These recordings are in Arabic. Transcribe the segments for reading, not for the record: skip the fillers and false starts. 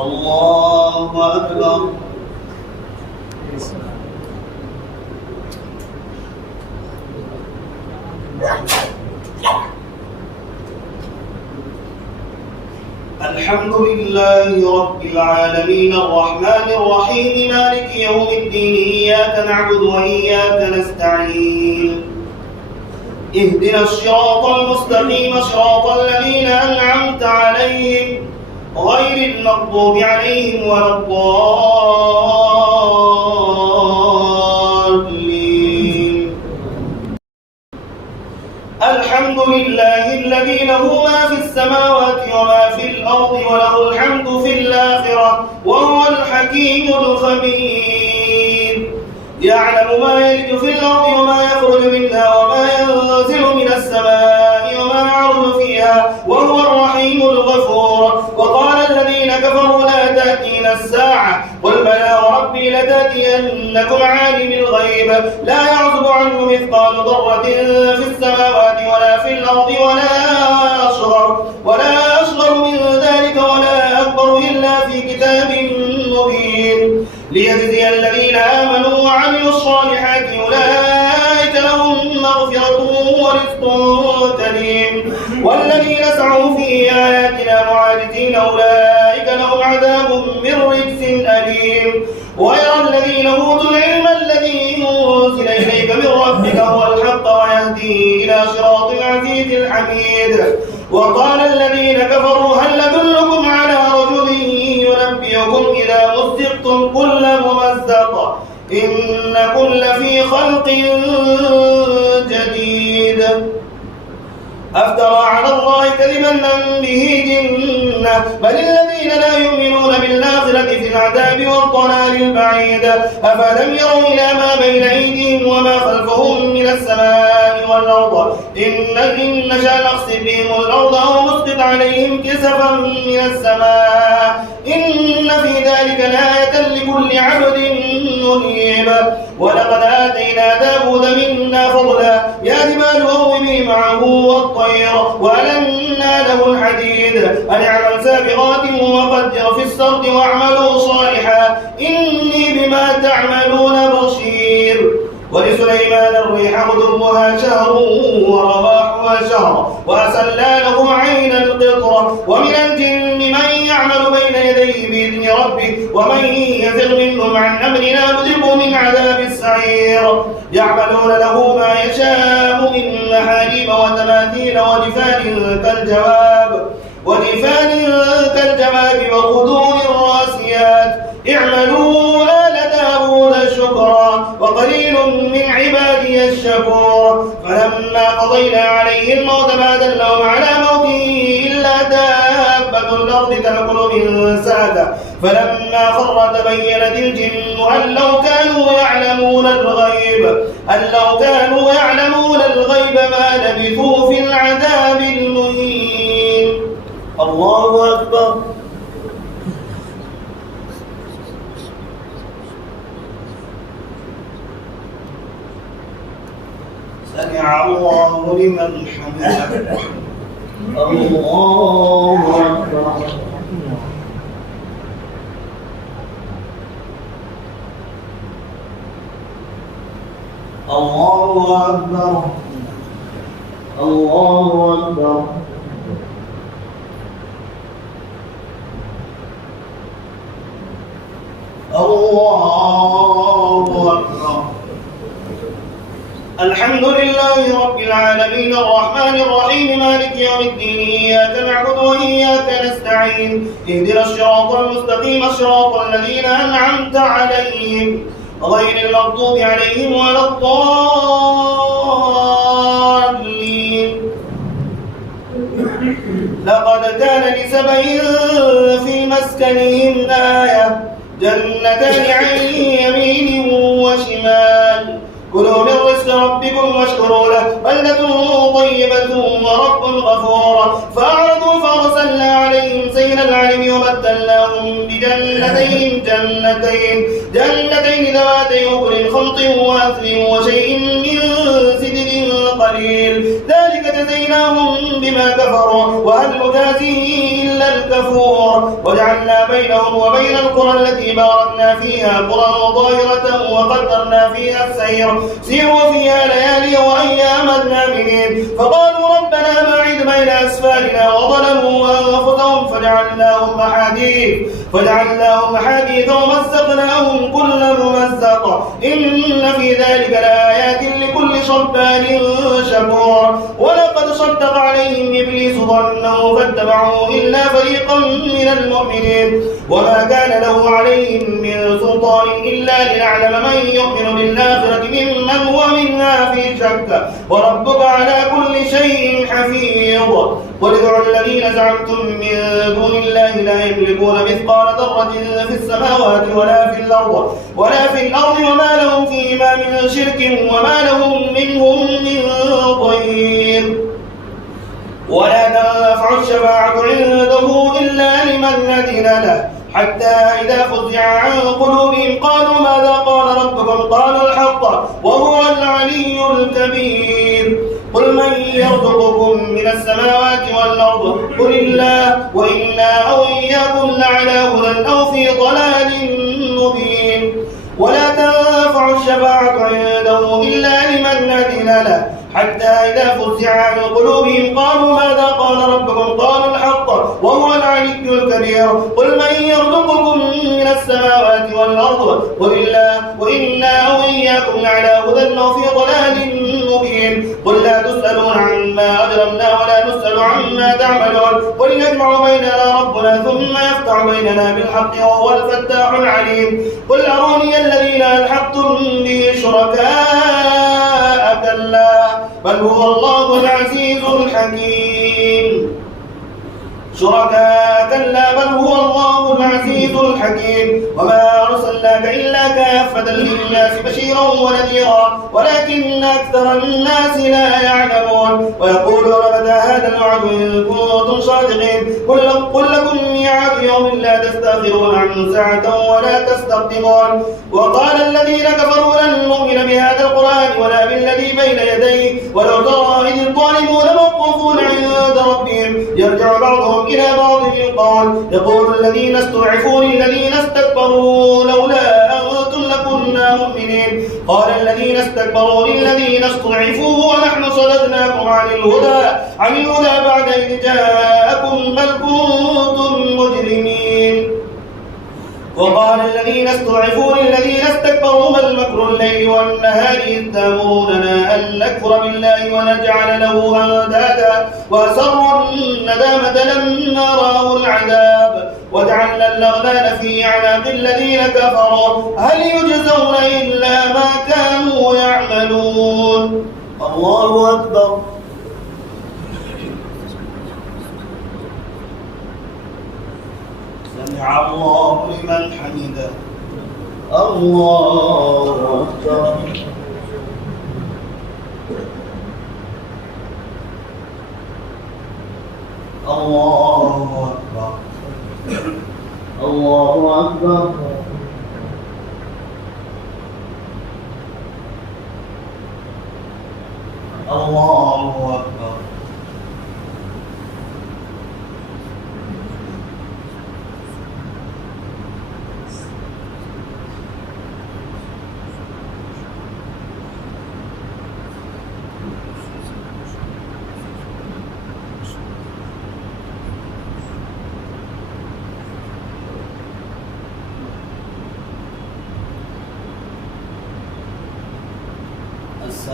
الله أكبر. الحمد لله رب العالمين الرحمن الرحيم مالك يوم الدين إياك نعبد وإياك نستعين اهدنا الصراط المستقيم صراط الذين أنعمت عليهم غير المغضوب عليهم ولا الضالين. الحمد لله الذي له ما في السماوات وما في الأرض وله الحمد في الآخرة وهو الحكيم الخبير. يعلم ما يلج في الأرض وما يخرج منها وما ينزل من السماء وما يعرج فيها وهو الرحيم الغفور. وقال الذين كفروا لا تأتينا الساعة قل بلى وربي لتأتينكم عالم الغيب لا يعزب عنه مثقال ذرة في السماوات ولا في الأرض ولا أصغر من ذلك ولا أكبر إلا في كتاب مبين ليجزي الذين آمنوا وعملوا الصالحات أولئك لهم مغفرة ورزق كريم. والذين سعوا في آياتنا معاجزين أولئك لهم عذاب من رجس أليم. ويرى الذين أوتوا العلم الذي أنزل إليك من ربك هو الحق ويهدي إلى صراط العزيز الحميد. وقال الذين كفروا هل ندلكم على رجل ينبئكم إذا مزقتم كل ممزق إنكم لفي خلق جديد. أفترى على الله كذبا أم به جنة بل الذين لا يؤمنون بالآخرة في العذاب والضلال البعيد. أفلم يروا إلى ما بين أيديهم وما خلفهم من السماء والأرض إن نشأ نخسف بهم الأرض أو نسقط عليهم كسفا من السماء إن في ذلك لآية لكل عبد منيب. ولقد آتينا داود منا فضلا يا جبال أوبي معه والطير وألنا له الحديد أن اعمل سابغات وقدر في السرد واعملوا صالحا إني بما تعملون بصير. ولسليمان الريح غدوها شهر ورواحها شهر وأسلنا له عين القطر. ومن الجن من يعمل بين يديه بإذن ربه ومن يزغ منهم عن أمرنا نذقه من عذاب السعير. يعملون له ما يشاء من محاريب وتماثيل ودفان كالجواب وقدور الراسيات اعملوا آل داود شكرا وقليل من عبادي الشكور. فلما قضينا عليه الموت ما دلهم على موته إلا دابة الأرض تأكل من ساته فلما خر تبينت الجن أن لو كانوا يعلمون الغيب ما لبثوا في العذاب المهين. الله أكبر. سمع الله لمن حمده. الله أكبر. الله أكبر. الله أكبر. الله أكبر. الحمد لله رب العالمين الرحمن الرحيم مالك يوم الدين إياك نعبد وإياك نستعين اهدنا الصراط المستقيم صراط الذين أنعمت عليهم غير المغضوب عليهم ولا الضالين. لقد كان لسبع في مسكنهم آية جنتان عن يمين وشمال كلوا من رزق ربكم واشكروا له بلدة طيبة ورب غفور. فأعرضوا فأرسلنا أرسلنا عليهم سيل العلم وبدلناهم بجنتين جنتين ذواتي أكل خمط وأثل وشيء من سدر قليل ذلك جزيناهم بما كفروا وهل نجازي إلا الكفور وجعلنا بينهم وبين القرى التي باركنا فيها قرى ظاهرة وقدرنا فيها السير سيروا فيها ليالي وأياما آمنين فقالوا ربنا باعد بين أسفارنا وظلموا أنفسهم فجعلناهم أحاديث ومزقناهم كل ممزق إن في ذلك لآيات لكل صبار شكور ولقد صدق عليهم إبليس ظنه فاتبعوه إلا فريقا من المؤمنين وما كان له عليهم من سلطان إلا لنعلم من يؤمن بالآخرة ممن هو منها في شك وربك على كل شيء حفيظ قل ادعوا الذين زعمتم من دون الله لا يملكون مثقال ذرة في السماوات ولا في الأرض وما لهم فيهما من شرك وما لهم منهم من ضير ولا تنفع الشفاعة عنده إلا لمن أذن له حتى إذا فزع عن قلوبهم قالوا ماذا قال ربكم قالوا الحق وهو العلي الكبير قل من يرزقكم من السماوات والأرض قل الله وإنا أو إياكم لعلى هدى أو في ضلال مبين ولا تنفع الشفاعة عنده إلا لمن أذن له حتى إذا فزع عن قلوبهم قالوا ماذا قال ربكم قالوا الحق وهو العلي الكبير قل من يرزقكم من السماوات والأرض قل الله وإنا أو إياكم لعلى هدى أو في ضلال مبين قل لا تسألون عما أجرمنا ولا نسأل عما تعملون قل يجمع بيننا ربنا ثم يفتح بيننا بالحق وهو الفتاح العليم قل أروني الذين ألحقتم به شركاء كلا بل هو الله العزيز الحكيم شركاء كلا بل هو الله العزيز الحكيم وما أرسلناك إلا كافة للناس بشيرا ونذيرا ولكن أكثر الناس لا يعلمون ويقولون متى هذا الوعد إن كنتم صادقين قل لكم ميعاد يوم لا تستأخرون عنه ساعة ولا تستقدمون وقال الذين كفروا لن نؤمن بهذا القرآن ولا بالذي بين يديه ولو ترى إذ الظالمون موقوفون عند ربهم يرجع بعضهم إلى بعض القول يقول الذين استضعفوا للذين استكبروا لولا أنتم لكنا مؤمنين قال الذين استكبروا للذين استضعفوا ونحن صددناكم عن الهدى بعد إذ جاءكم بل كنتم مجرمين وقال الذين استضعفوا للذين استكبروا بل مكر الليل والنهار إذ تأمروننا أن نكفر بالله ونجعل له أندادا وأسروا الندامة لما رأوا العذاب وجعلنا الأغلال في أعناق الذين كفروا هل يجزون إلا ما كانوا يعملون الله أكبر سمع الله لمن حمده الله أكبر الله أكبر الله أكبر الله أكبر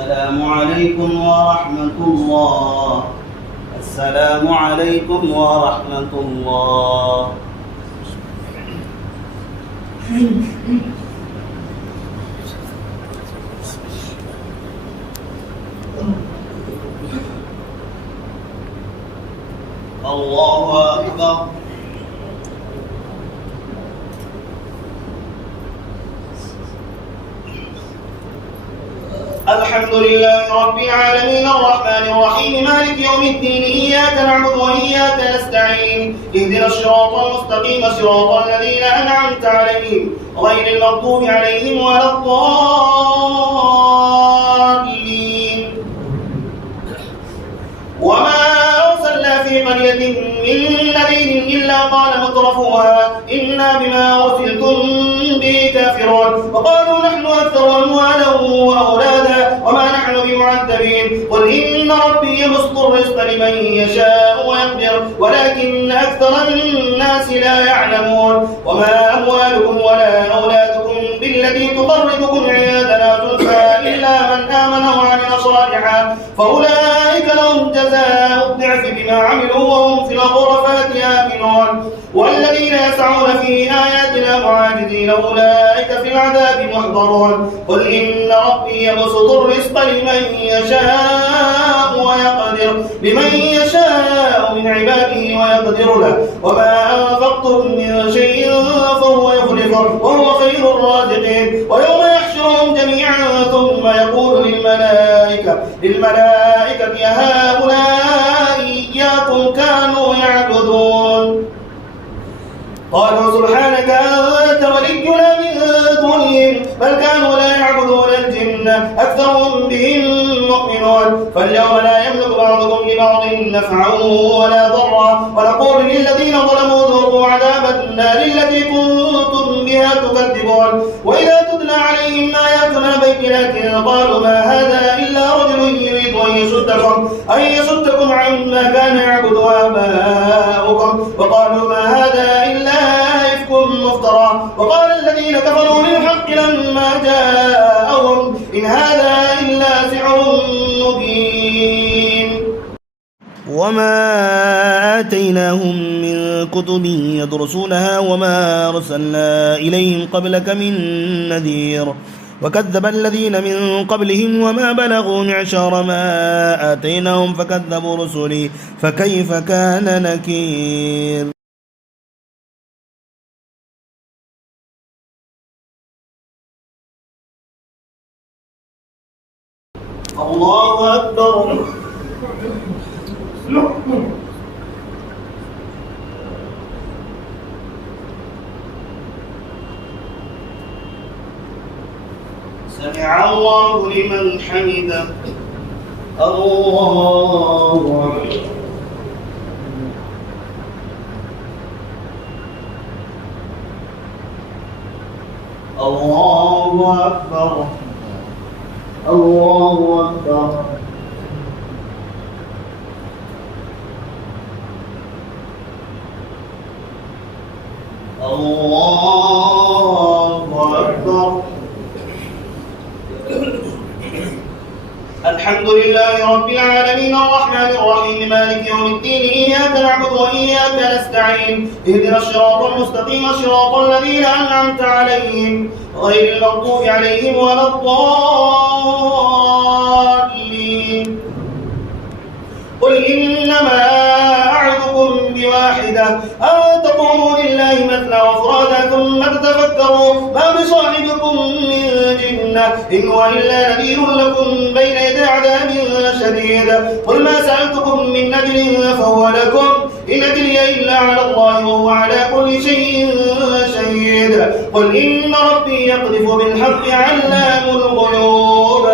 السلام عليكم ورحمة الله السلام عليكم ورحمة الله الله أكبر الحمد لله رب العالمين الرحمن الرحيم مالك يوم الدين إياك نعبد وإياك نستعين اهدنا الصراط المستقيم صراط الذين أنعمت عليهم غير المغضوب عليهم ولا الضالين وما أرسلنا في قرية من نذير إلا قال مترفوها إنا بما أرسلتم به كافرون وقالوا نحن أكثر أموالا وأولادا وما نحن بمعذبين قل إن ربي يبسط الرزق لمن يشاء ويقدر ولكن أكثر الناس لا يعلمون وما أموالكم ولا أولادكم بالتي تقربكم عندنا زلفى إلا من آمن وعمل صالحا فأولئك لهم جزاء الضعف بما عملوا وهم في الغرفات آمنون والذين يسعون في آياتنا معاجزين أولئك في العذاب محضرون قل إن ربي يبسط الرزق لمن يشاء من عباده ويقدر له وما أنفقتم من شيء فهو يخلفه وهو خير الرازقين ويوم يحشرهم جميعا ثم يقول للملائكة هؤلاء إياكم كانوا يعبدون قالوا سبحانك أنت ولينا من دونهم بل كانوا لا يعبدون الجن أكثرهم بهم مؤمنون فاليوم لا يملك بعضكم لبعض نفعا ولا ضرا ونقول للذين ظلموا ذوقوا عذاب النار التي كنتم بها تكذبون وإذا تتلى عليهم آياتنا بينات قالوا ما هذا إلا رجل يريد أن يصدكم عما كان يعبد آباؤكم وقالوا ما هذا إلا إفك مفترى وقال الذين كفروا للحق لما جاءهم إن هذا إلا سحر مبين وما آتيناهم من كتب يدرسونها وما أرسلنا إليهم قبلك من نذير وكذب الذين من قبلهم وما بلغوا معشار ما آتيناهم فكذبوا رسلي فكيف كان نكير الله أكبر سمع الله لمن حمده الله أكبر الله أكبر الله أكبر الله أكبر الحمد لله رب العالمين الرحمن الرحيم مالك يوم الدين إياك نعبد وإياك نستعين اهدنا الصراط المستقيم صراط الذين أنعمت عليهم غير المغضوب عليهم ولا الضالين قل إنما أعظكم بواحدة أن تقوموا لله مثنى وفرادا ثم تتفكروا ما بصاحبكم من جنة إن هو إلا نذير لكم بين يدي عذاب شديد قل ما سألتكم من أجر فهو لكم إن أجري إلا على الله وهو على كل شيء شهيد قل إن ربي يقذف بالحق علام الغيوب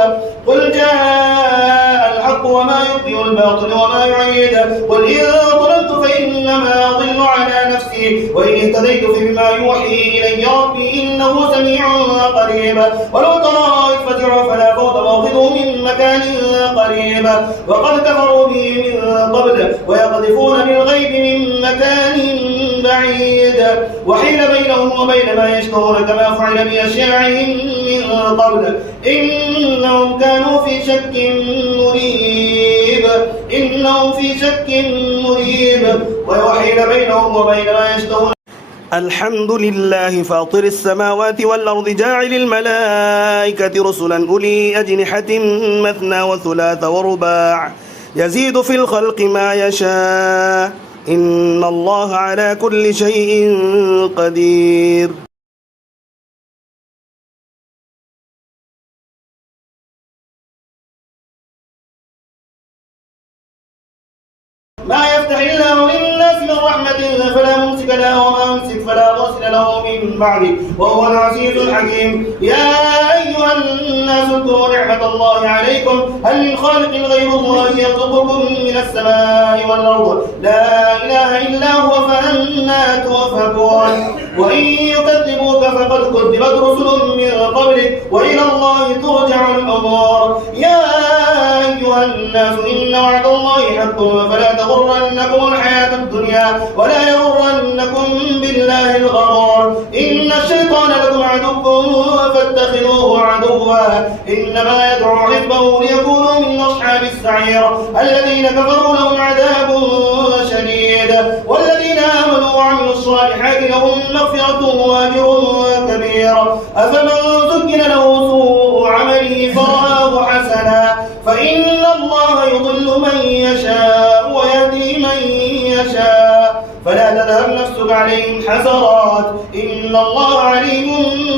قل جاء الحق وما يبطئ الباطل وما يعيد قل إن ضللت فإنما أضل على نفسي وإن اهتديت فبما يوحي إلي ربي إنه سميع قريب ولو ترى إذ فزعوا فلا فوت موقظهم من مكان قريب وقد كفروا به من قبل ويقذفون بالغيب من مكان بعيد وحيل بينهم وبين ما يشتهون كما فعل بأشياعهم من قبل إنهم كانوا في شك مريب ويحيل بينهم وبين ما يشتهون. الحمد لله فاطر السماوات والأرض جاعل الملائكة رسلا أولي أجنحة مثنى وثلاث ورباع يزيد في الخلق ما يشاء إن الله على كل شيء قدير. رحمة فلا ممسك له وما يمسك فلا مرسل له من بعده وهو العزيز الحكيم. يا أيها الناس اذكروا نعمة الله عليكم هل من خالق غير الله يرزقكم من السماء والأرض لا إله إلا هو فأنى تؤفكون. وإن يكذبوك فقد كذبت رسل من قبلك وإلى الله ترجع الأمور. يا أيها الناس إن وعد الله حق فلا تغرنكم الحياة الدنيا ولا يغرنكم بالله الغرور. إن الشيطان لكم عدو فاتخذوه عدوا إنما يدعو حزبه ليكونوا من أصحاب السعير. الذين كفروا لهم عذاب شديد والذين آمنوا وعملوا الصالحات لهم مغفرة وأجر كبير. أفمن زكن له سوء عمله فرآه حسنا فإن الله يضل من يشاء ويهدي من يشاء فلا تذهب نفسك عليهم حسرات إن الله عليم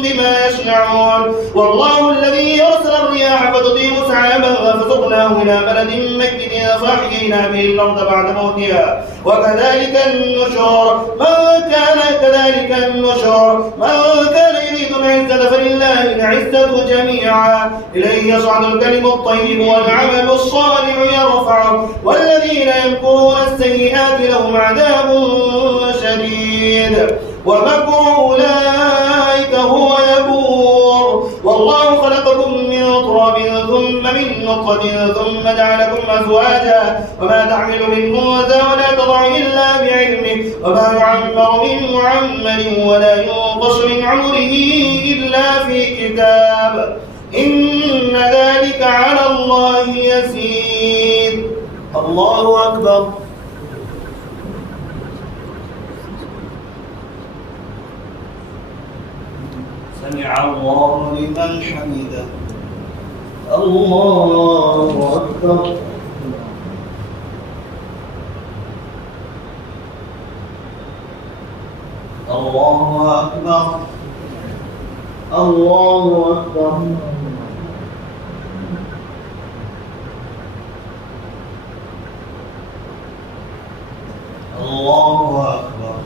بما يصنعون. والله الذي يرسل الرياح فتثير سحابا فسقناه إلى بلد ميت فأحيينا به الأرض بعد موتها وكذلك النشور. من كان يريد العزة فلله العزة جميعا إليه يصعد الكلم الطيب والعمل الصالح يرفعه والذين يمكرون السيئات لهم عذاب شديد ومكر أولئك هو يبور. والله خلقكم من تراب ثم من نطفة ثم جعلكم أزواجا وما تحمل من أنثى ولا تضع إلا بعلمه وما يعمر من معمر ولا ينقص من عمره إلا في كتاب إن ذلك على الله يسير. الله أكبر. سمع الله لمن حمده. الله أكبر. الله أكبر. الله أكبر. الله أكبر.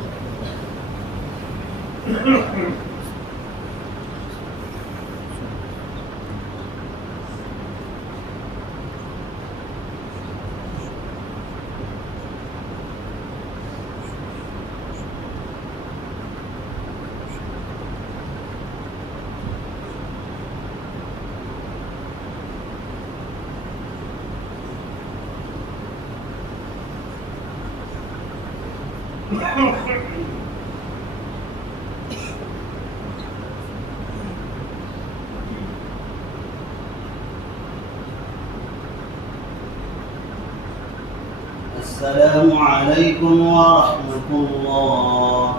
السلام عليكم ورحمة الله.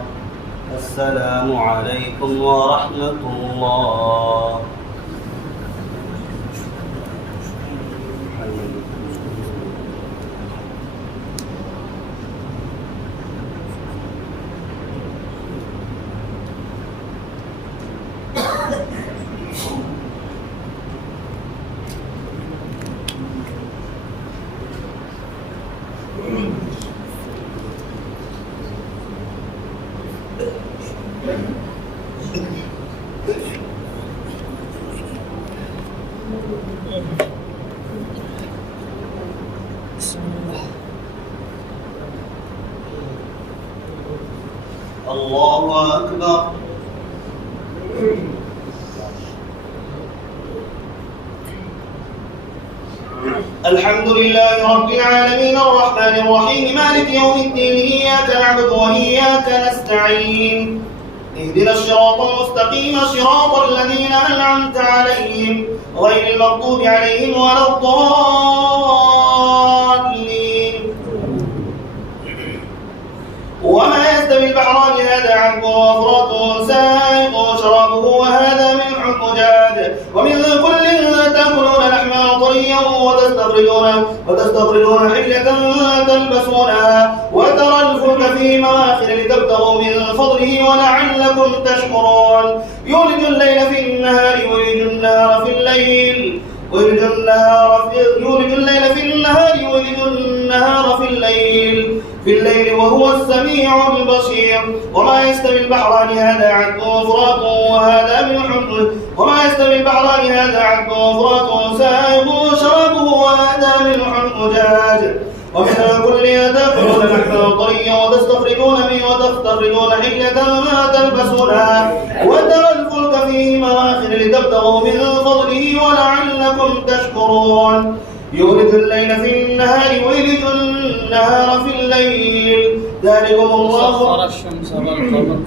السلام عليكم ورحمة الله. الله أكبر. الحمد لله رب العالمين الرحمن الرحيم مالك يوم الدين إياك نعبد وإياك نستعين اهدنا الصراط المستقيم صراط الذين أنعمت عليهم غير المغضوب عليهم ولا الضالين. وما يستوي البحران هذا عذب وفرات سائغ شرابه وهذا ملح أجاج ومن كل تأكلون لحما طريا وتستخرجون حلية تلبسونها وترى الفلك فيه مواخر لتبتغوا من فضله ولعلكم تشكرون. يولج الليل في النهار ويولج النهار في الليل يولج الليل في النهار ويولج النهار في الليل في الليل وهو السميع البصير. وما يستوي البحران هذا عذب فرات وهذا سائغ شرابه وهذا ملح أجاج. ومن كل تأكلون لحما طريا وتستخرجون حلية ما تلبسونها وترى الفلك فيه مواخر لتبتغوا من فضله ولعلكم تشكرون. يولج الليل في النهار ويولج النهار في الليل ذلكم الله.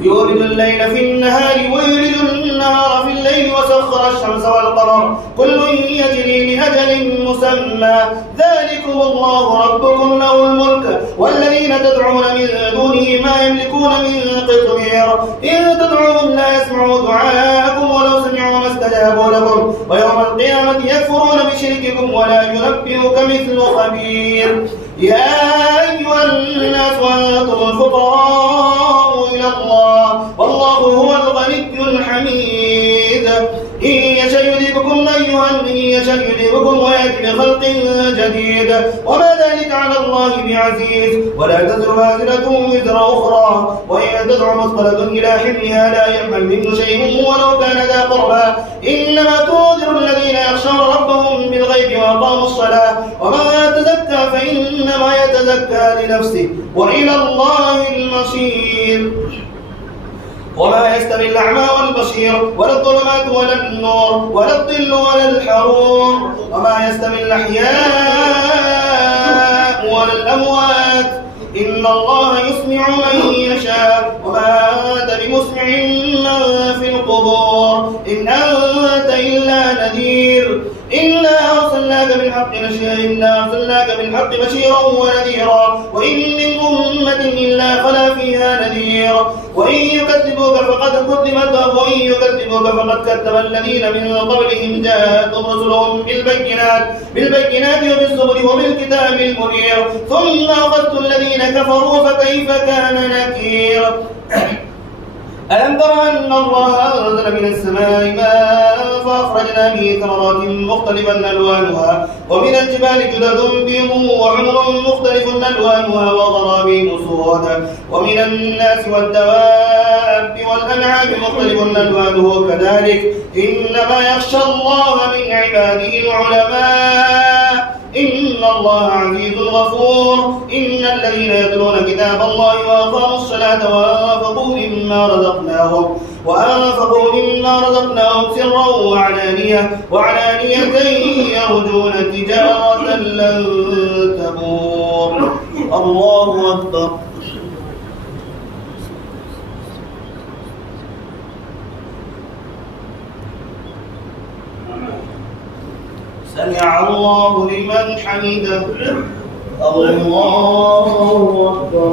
يولج الليل في النهار ويولج النهار في الليل وسخر الشمس والقمر كل يجري لأجل مسمى ذلكم الله ربكم له الملك والذين تدعون من دونه ما يملكون من قطمير إن تدعوهم لا يسمعوا دعاءكم ولو سمعوا ما استجابوا لكم ويوم القيامة يكفرون بشرككم ولا ينبئك مثل خبير. يا أيها الناس أنتم الفقراء إلى الله والله هو الغني الحميد. إن يشأ يذهبكم ويأتي بخلق جديد وما ذلك على الله بعزيز. ولا تزر وازرة وزر أخرى وإن تدع مثقلة إلى حملها لا يحمل منه شيء ولو كان ذا قربى إنما تنذر الذين يخشون ربهم بالغيب وأقاموا الصلاة وما تزكى فإنما يتزكى لنفسه وإلى الله المصير. وما يستوي الأعمى والبصير ولا الظلمات ولا النور ولا الظل ولا الحرور وما يستوي الأحياء ولا الأموات إن الله يسمع من يشاء وما أنت بمسمع من في القبور إن أنت إلا نذير. إنا أرسلناك بالحق بشيرا ونذيرا وإن من أمة إلا خلا فيها نذير وإن يكذبوك فقد كذب الذين من قبلهم جاءتهم رسلهم بالبينات وبالزبر وبالكتاب المنير ثم أخذت الذين كفروا فكيف كان نكير. ألم تر أن الله أنزل من السماء ماء فأخرجنا به ثمرات مختلفا ألوانها ومن الجبال جدد بيض وحمر مختلف ألوانها وغرابيب سود ومن الناس والدواب والأنعام مختلف ألوانه كذلك إنما يخشى الله من عباده العلماء إن الله عزيز غفور. إن الذين يتلون كتاب الله وأقاموا الصلاة وأنفقوا مما رزقناهم سرا وعلانية يرجون تجارة لن تبور. الله أكبر. سمع الله لمن حمده. الله أكبر.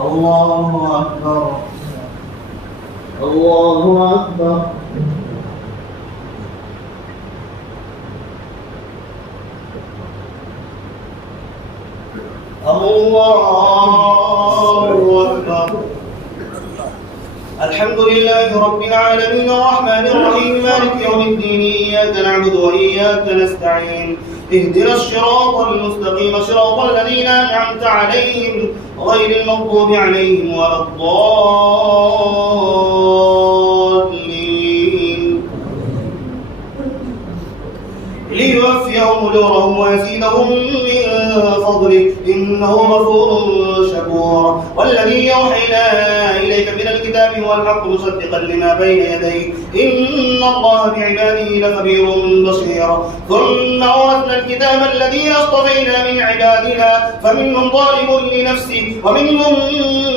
الله أكبر. الله أكبر. الله أكبر. الحمد لله رب العالمين الرحمن الرحيم مالك يوم الدين إياك نعبد وإياك نستعين اهدنا الصراط المستقيم صراط الذين أنعمت عليهم غير المغضوب عليهم ولا الضالين ليوفيهم أجورهم ويزيدهم من فضله إنه غفور شكور. والذي يوحينا إليك من الكتاب هو الحق مصدقا لما بين يديه إن الله بعباده لخبير بصير. ثم أورثنا الكتاب الذي اصطفينا من عبادنا فمنهم ظالم لنفسه ومنهم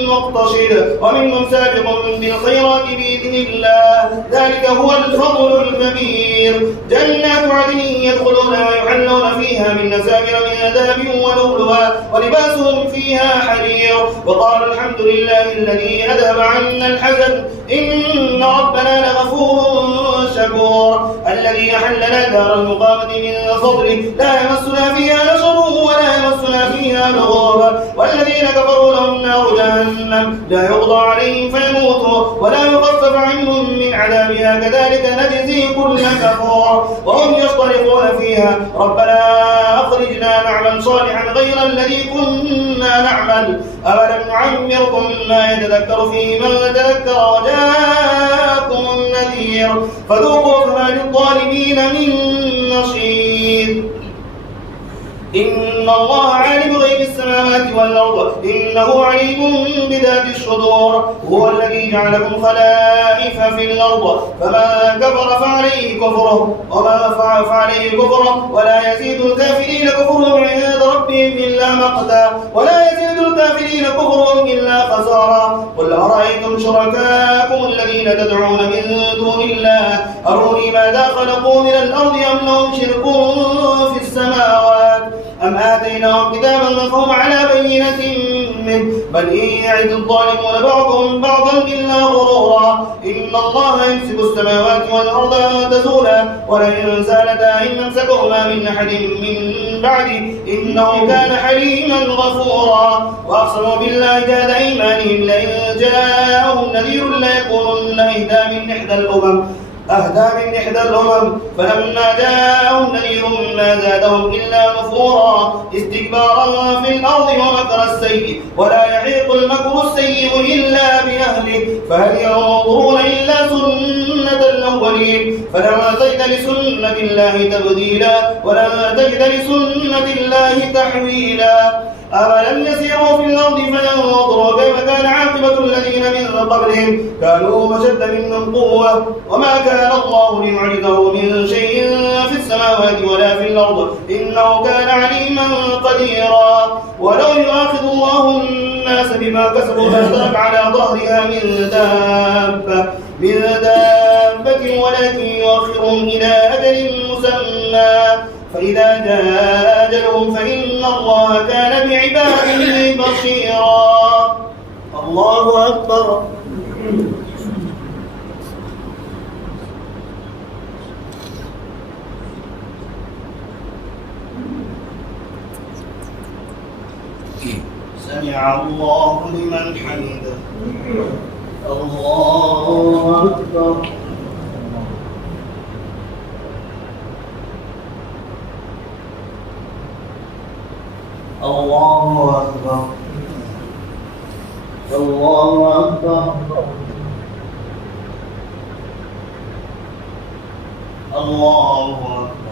مقتصد ومنهم سابق بالخيرات بإذن الله ذلك هو الفضل الكبير. جنات عدن يدخلونها ويحلون فيها من أساور من ذهب ولؤلؤا ولباسهم فيها حرير. وقالوا الحمد لله الذي أذهب عنا الحزن إن ربنا لغفور شكور. الذي أحلنا دار المقامة من فضله لا يمسنا فيها نصب ولا يمسنا فيها لغوب والذين كفروا لهم نار جهنم لا يقضى عليهم فيموتوا ولا يخفف عنهم من عذابها كذلك نجزي كل كفور وهم يصطرخون فيها ربنا أخرجنا نعمل صالحا غير الذي كنا نعمل أولم نعمركم ما يتذكر فيه من تذكر وجاءكم النذير فذوقوا فما للظالمين من نصير إن الله عالم غيب السماوات والأرض إنه عليم بذات الصدور هو الذي جعلكم خلائف في الأرض فمن كفر فعليه كفره وما فعليه كفره ولا يزيد الكافرين كفرهم عند ربهم إلا مقتا ولا يزيد الكافرين كفرهم إلا خسارا قل أرأيتم شركاءكم الذين تدعون من دون الله أروني ماذا خلقوا من الأرض أم لهم شرك في السماوات أم آتيناهم كتابا فهم على بينة منه بل إن يعد الظالمون بعضهم بعضا إلا غرورا إن الله يمسك السماوات والأرض أن تزولا ولئن زالتا إن أمسكهما من أحد من بعده إنه كان حليما غفورا وأقسموا بالله جهد أيمانهم لئن جاءهم نذير ليكونن أهدى من إحدى الأمم فلما جاءهم نذير ما زادهم إلا نفورا استكبارا في الأرض ومكر السيء ولا يحيق المكر السيء إلا بأهله فهل ينظرون إلا سنة الأولين فلن تجد لسنة الله تبديلا ولن تجد لسنة الله تحويلا أولم يسيروا في الأرض فينظروا كيف كان عاقبة الذين من قبلهم كانوا أشد منهم قوة وما كان الله ليعجزه من شيء في السماوات ولا في الأرض إنه كان عليما قديرا ولو يؤاخذ الله الناس بما كسبوا ما ترك على ظهرها من دابة ولكن يؤخرهم إلى أجل مسمى فإذا جاء أجلهم فإن الله كان بعباده بصيرا الله أكبر سمع الله لمن حمده الله أكبر الله أكبر الله أكبر الله أكبر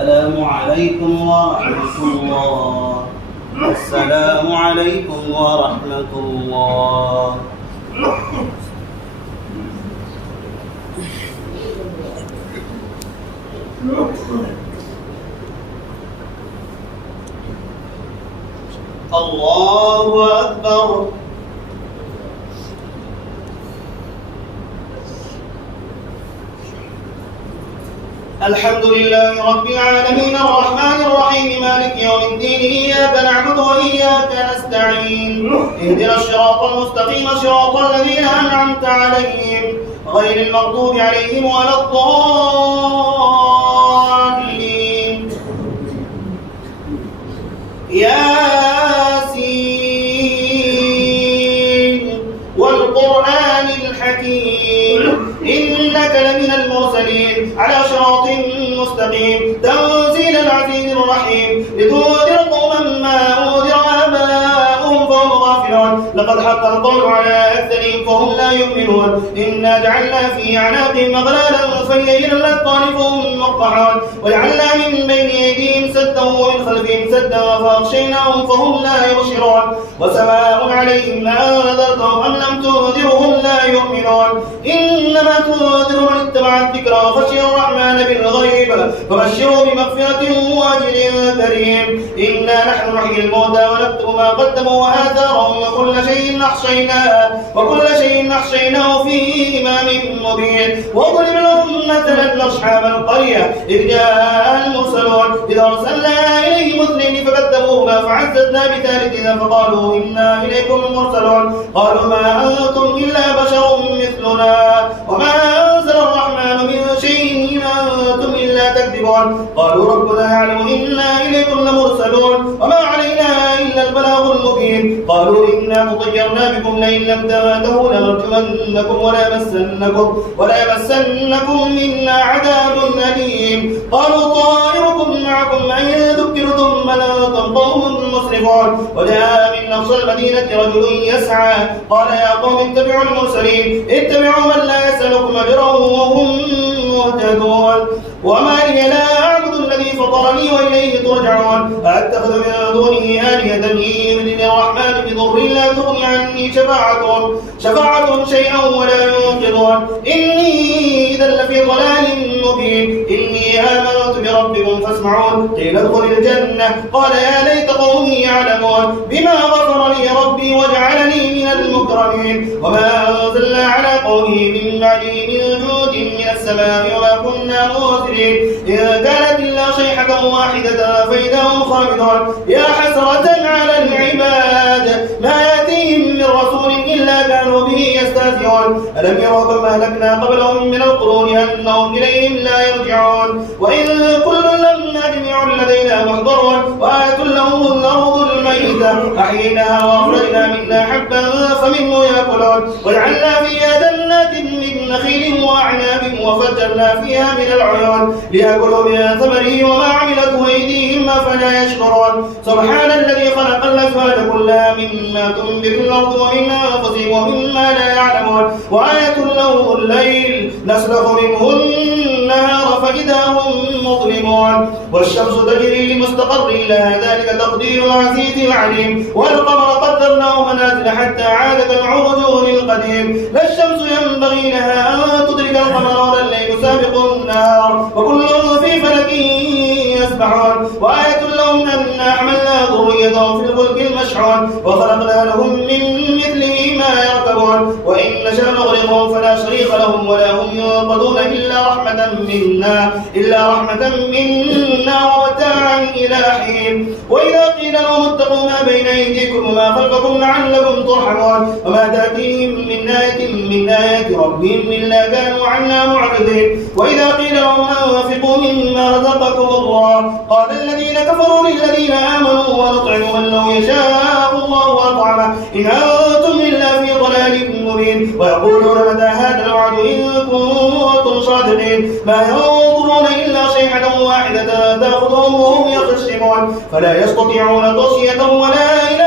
السلام عليكم ورحمة الله السلام عليكم ورحمة الله الله أكبر الحمد لله رب العالمين الرحمن الرحيم مالك يوم الدين إياك نعبد وإياك نستعين اهدنا الصراط المستقيم صراط الذين أنعمت عليهم غير المغضوب عليهم ولا الضالين ياسين والقرآن الحكيم إنك لمن المرسلين على صراط مستقيم تنزيل العزيز الرحيم لتنذر قوما ما أنذر آباؤهم فهم غافلون لقد حق القول على أكثرهم فهم لا يؤمنون إنا جعلنا في أعناقهم أغلالا فهي إلى الأذقان فهم مقطعون وجعلنا من بين أيديهم سدا ومن خلفهم سدا فأغشيناهم فهم لا يبصرون وسواء عليهم أنذرتهم أم لم تنذرهم لا يؤمنون إنما تنذر من اتبع الذكر وخشي الرحمن بالغيب فبشروا بمغفرة وأجر كريم إنا نحن نحيي الموتى ونكتب ما قدموا وآثارهم وكل شيء أحصيناه في إمام مبين واضرب لهم مثلا أصحاب القرية إذ جاء المرسلون إذ أرسلنا إليهم اثنين فكذبوهما فعززنا بثالث فقالوا إنا إليكم مرسلون قالوا ما أنتم إلا بشر مثلنا وما أنزل الرحمن من شيء إن أنتم إلا تكذبون قالوا ربنا يعلم إنا إليكم لمرسلون وما علينا إلا البلاغ المبين قالوا إنا تطيرنا بكم لئن لم تنتهوا لنرجمنكم ولا يمسنكم منا عذاب أليم قالوا طائركم معكم أن ذكرتم بل أنتم قوم مسرفون وجاء من أقصى المدينة رجل يسعى قال يا قوم اتبعوا المرسلين اتبعوا من لا يسألكم أجرا وهم مهتدون وما لي لا أعبد الذي فطرني وإليه ترجعون أتخذ من دونه آلهة إن يردني الرحمن بضر لا تغني عني شفاعتهم شيئا ولا ينقذون إني إذا لفي ضلال مبين إني آمنت بربكم فاسمعون قيل ادخل الجنة قال يا ليت قومي يعلمون بما غفر لي ربي وجعلني من المكرمين وما أنزلنا على قومه من بعده من جود من السماء وما كنا منزلين إن كانت إلا صيحة واحدة فإذا هم خامدون يا حسرة على العباد ما يأتيهم من رسول إلا كانوا به يستهزئون ألم يروا كما أهلكنا قبلهم من القرون أنهم إليهم لا يرجعون وإن كل لما جميع لدينا محضرون وآية لهم الأرض الميتة أحييناها وأخرجنا منها حبا فمنه يأكلون وجعلنا فيها جنات من نخيل وأعناب وفجرنا فيها من العيون ليأكلوا من ثمره وما عملته أيديهم أفلا يشكرون سبحان الذي خلق الأزواج كلها مما تنبت الأرض ومن أنفسهم ومما لا يعلمون وآية لهم الليل نسلخ منه النهار فإذا هم مظلمون والشمس تجري لمستقر لها ذلك تقدير العزيز العليم والقمر قدرناه منازل حتى عاد كالعرجون القديم لا الشمس ينبغي لها أن تدرك القمر ولا الليل سابق النهار وكل في فلك يسبحون وآية لهم أنا حملنا ذريتهم في الفلك المشحون وخلقنا لهم من مثله ما يركبون وإن نشأ نغرقهم فلا شريك لهم ولا هم ينقذون إلا رحمة منا ومتاعا إلى حين وإذا قيل لهم اتقوا ما بين أيديكم وما خلفكم لعلكم ترحمون وما تأتيهم من آية ربهم إلا كانوا عنها معرضين وإذا قيل لهم أنفقوا مما رزقكم الله قال الذين كفروا للذين آمنوا ونطعم من لو يشاء الله أطعمه إن أنتم إلا في ضلال مبين ويقولون متى هذا الوعد إن كنتم صادقين ما ينظرون إلا صيحة واحدة تأخذهم وهم يخصمون فلا يستطيعون توصية ولا إلى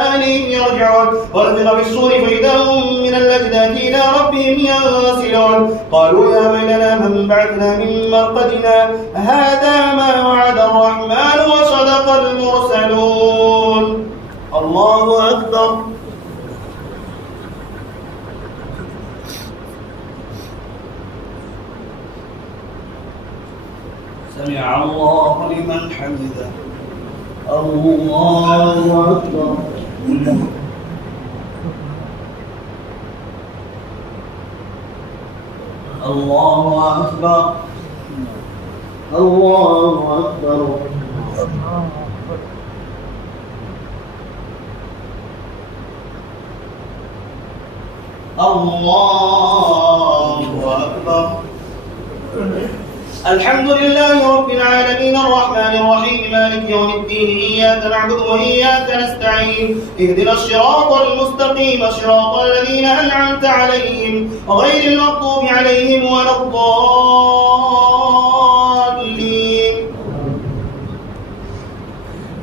أهلهم يرجعون ونفخ في الصور فإذا هم من الأجداث إلى ربهم ينسلون قالوا يا ويلنا من بعثنا من مرقدنا هذا ما وعد الرحمن وصدق المرسلون الله أكبر سمع الله لمن حمده الله أكبر الله أكبر الله أكبر الله أكبر الحمد لله رب العالمين الرحمن الرحيم مالك يوم الدين إياك نعبد وإياك نستعين اهدنا الصراط المستقيم صراط الذين أنعمت عليهم غير المغضوب عليهم ولا الضالين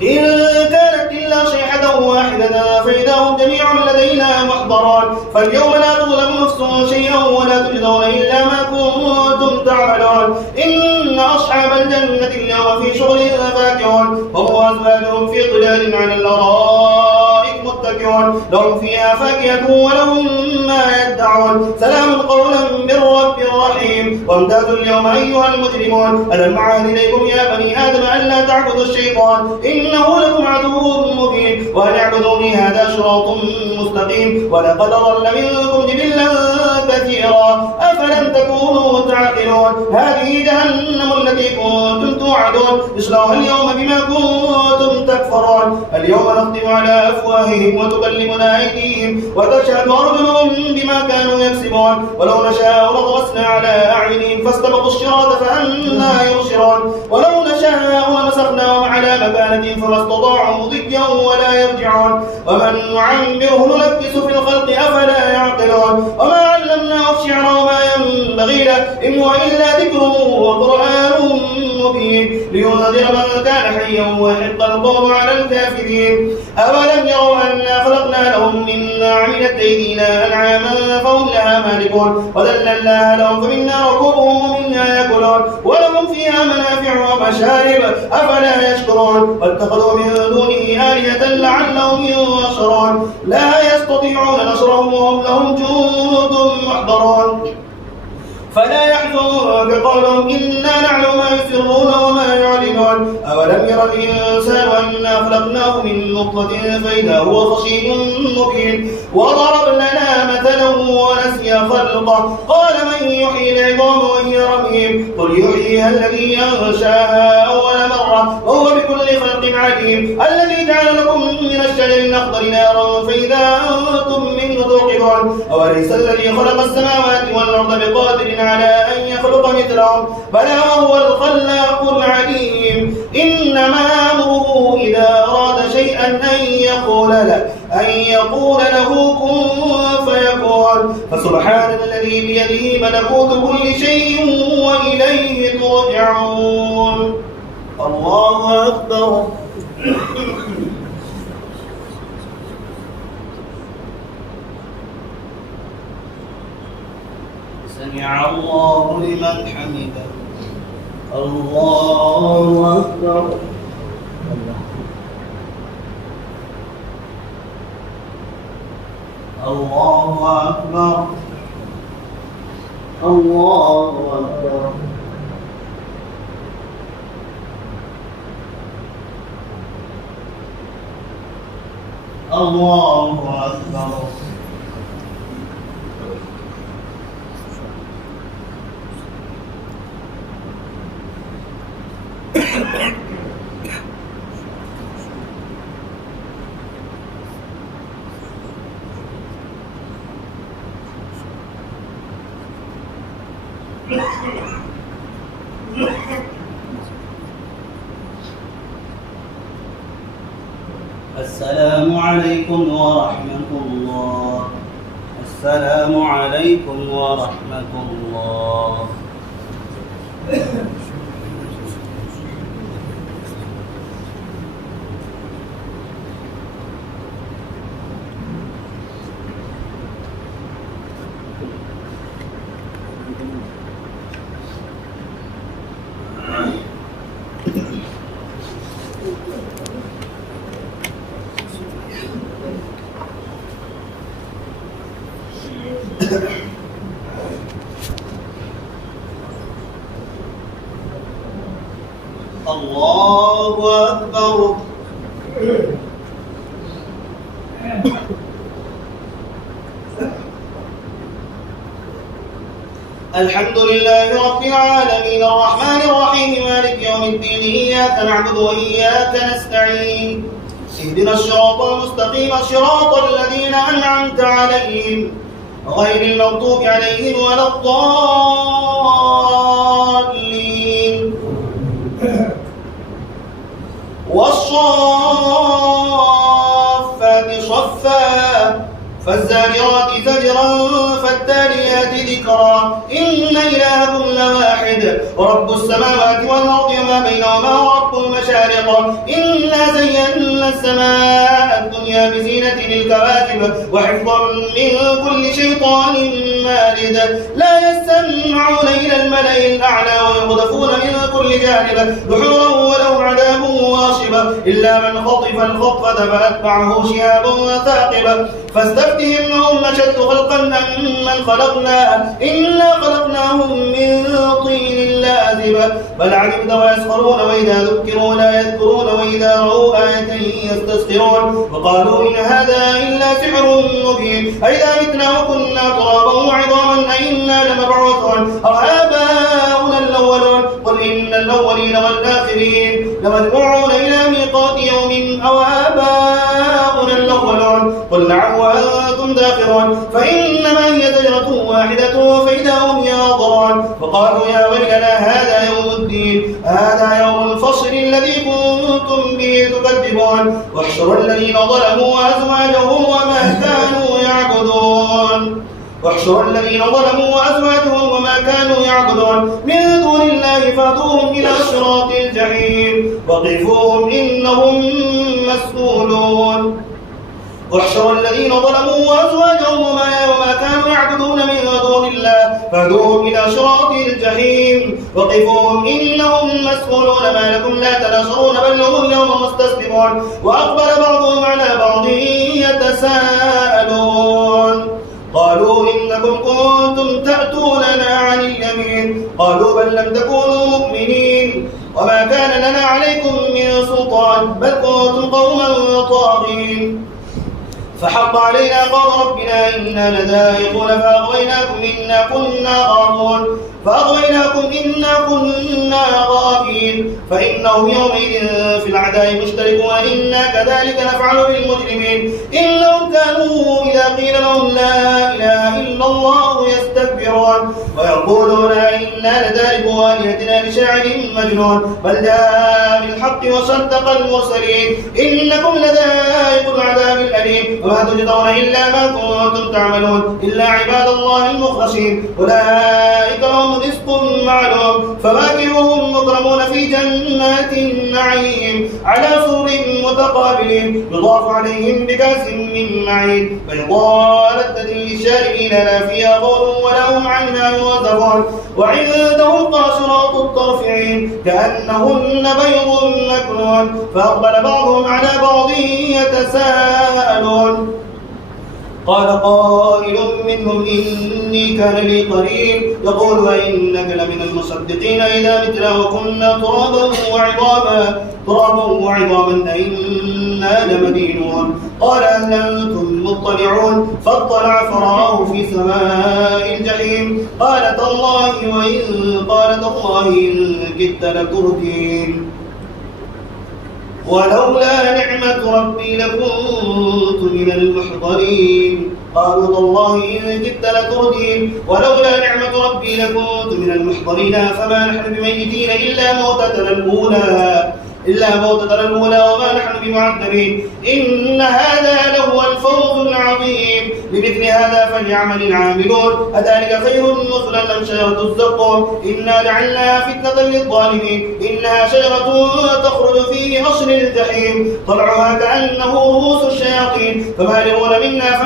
إن كانت إلا صيحة واحدة فإذا هم جميع لدينا محضرون محضرون فاليوم لا تظلم نفس شيئا ولا تجزون إلا ما كنتم تعملون إن أصحاب الجنة اليوم في شغل فاكهون هم وأزواجهم في ظلال على الأرائك متكئون لهم فيها فاكهة ولهم ما يدعون سلام قولا من رب رحيم وامتازوا اليوم أيها المجرمون ألم أعهد إليكم يا بني آدم ألا تعبدوا الشيطان إنه لكم عدو مبين وأن اعبدوني هذا صراط مستقيم ولقد ضل منكم جبلا كثيرا أفلم تكونوا تعقلون هذه جهنم التي كنتم توعدون اصلوها اليوم بما كنتم تكفرون اليوم نختم على أفواههم وتكلمنا أيديهم وتشهد أرجلهم بما كانوا يكسبون ولو نشاء لطمسنا على أعينهم فاستبقوا الصراط فأنى يبصرون ولو نشاء لمسخناهم على مكانتهم فما استطاعوا مضيا ولا يرجعون ومن نعمره نلبس في الخلق أفلا يعقلون وما علمناه الشعر وما ينبغي له إن هو إلا ذكر وقرآن مبين لينذر من كان حيا ويحق القول على الكافرين أولم يروا أنا خلقنا لهم مما عملت أيدينا أنعاما فهم لها مالكون وذللناها لهم فمنا ركوبهم ومنا يأكلون ولهم فيها منافع ومشارب أفلا يشكرون واتخذوا من دونه آلهة لعلهم ينصرون لا يستطيعون نصرهم وهم لهم جند محضرون فلا يحزنك قولهم إنا نعلم ما يسرون وما يعلنون أولم ير الإنسان أنا خلقناه من نطفة فإذا هو خصيم مبين وضرب لنا مثلا ونسي خلقه قال من يحيي العظام وهي رميم قل يحييها الذي أنشاها أول مرة وهو بكل خلق عليم الذي جعل لكم من الشجر الأخضر نارا فإذا أنتم منه توقدون أوليس الذي خلق السماوات والأرض بقادر على أن يخلق مثلهم بلى وهو الخلاق العليم إنما أمره إذا أراد شيئا أن يقول له كن فيكون فسبحان الذي بيده ملكوت كل شيء وإليه ترجعون الله أكبر سمع الله لمن حمده الله أكبر الله أكبر الله أكبر الله أكبر السلام عليكم ورحمة الله السلام عليكم ورحمة الله الله أكبر الحمد لله رب العالمين الرحمن الرحيم مالك يوم الدين إياك نعبد وإياك نستعين اهدنا الصراط المستقيم صراط الذين أنعمت عليهم غير المغضوب عليهم ولا الضالين والصافات صفا فالزاجرات زجرا فالتاليات ذكرا إن إلهكم لواحد ورب السماوات والأرض وما بينهما ورب المشارق إنا زينا السماء الدنيا بزينة الكواكب وحفظا من كل شيطان مارد لا يستمعون إلى الملأ الأعلى ويقذفون من كل جانب دحورا ولهم عذاب واصب إلا من خطف الخطفة فأتبعه شهاب ثاقب فاستفتهم هم أشد خلقا أم من خلقنا إنا خلقناهم من طين لازب بل عجبت ويسخرون وإذا ذكروا لا يذكرون وإذا رأوا آية يستسخرون وقالوا إن هذا إلا سحر مبين أئذا متنا وكنا ترابا وعظاما أئنا لمبعوثون أو آباؤنا الأولون قل إن الأولين والآخرين لمجموعون إلى ميقات يوم أو آباؤنا الأولون قل نعم وأنتم داخرون فإنما هي زجرة واحدة فإذا هم ينظرون وقالوا يا ويلنا هذا يوم الدين هذا يوم الفصل الذي كنتم به تكذبون واحشروا الذين ظلموا وأزواجهم وما كانوا يعبدون واحشروا الذين ظلموا وأزواجهم وما كانوا يعبدون من دون الله فاتوهم إلى صراط الجحيم وقفوهم إنهم مسؤولون واحشروا الذين ظلموا وأزواجهم وما كانوا يعبدون من دون الله فادوهم إلى صراط الجحيم وقفوهم إنهم مسؤولون ما لكم لا تناصرون بل هم اليوم مستسلمون وأقبل بعضهم على بعض يتساءلون قالوا إنكم كنتم تأتوننا عن اليمين قالوا بل لم تكونوا مؤمنين وما كان لنا عليكم من سلطان بل كنتم قوما طاغين فحق علينا قول ربنا إنا لذائقون فأغويناكم إنا كنا غافين فإنهم يومئذ في العذاب مشتركون إنا كذلك نفعل بالمجرمين إنهم كانوا إذا قيل لهم لا إله إلا الله يستكبرون ويقولون إنا لتاركو آلهتنا لشاعر مجنون بل جاء بالحق وصدق المرسلين إنكم لذائق العذاب الأليم وما تجدون إلا ما كنتم تعملون إلا عباد الله المخلصين أولئك لهم رزق معلوم فواكههم مكرمون في جنات النعيم على سرر متقابلين يضاف عليهم بكأس من معين بيضاء لذة للشاربين لا فيها غول ولا هم عنها ينزفون وعندهم قاصرات الطرف عين كأنهن بيض مكنون فأقبل بعضهم على بعض يتساءلون قال قائل منهم إني كان لي قرين يقول أئنك لمن المصدقين إذا متنا وكنا ترابا وعظاما أئنا لمدينون قال هل أنتم مطلعون فاطلع فرآه في سماء الجحيم قال تالله إن كدت لتردين ولولا نعمة ربي لكنت من المحضرين قالوا تالله إن كدت لتردين ولولا نعمة ربي لكنت من المحضرين فما نحن بميتين إلا موتتنا الأولى وما نحن بمعذبين إن هذا لهو الفوز العظيم بمثل هذا فليعمل العاملون أذلك خير نزلا أم شجرة الزقوم إنا جعلناها فتنة للظالمين إنها شجرة تخرج في أصل الجحيم طلعها كأنه رؤوس الشياطين فمالئون منها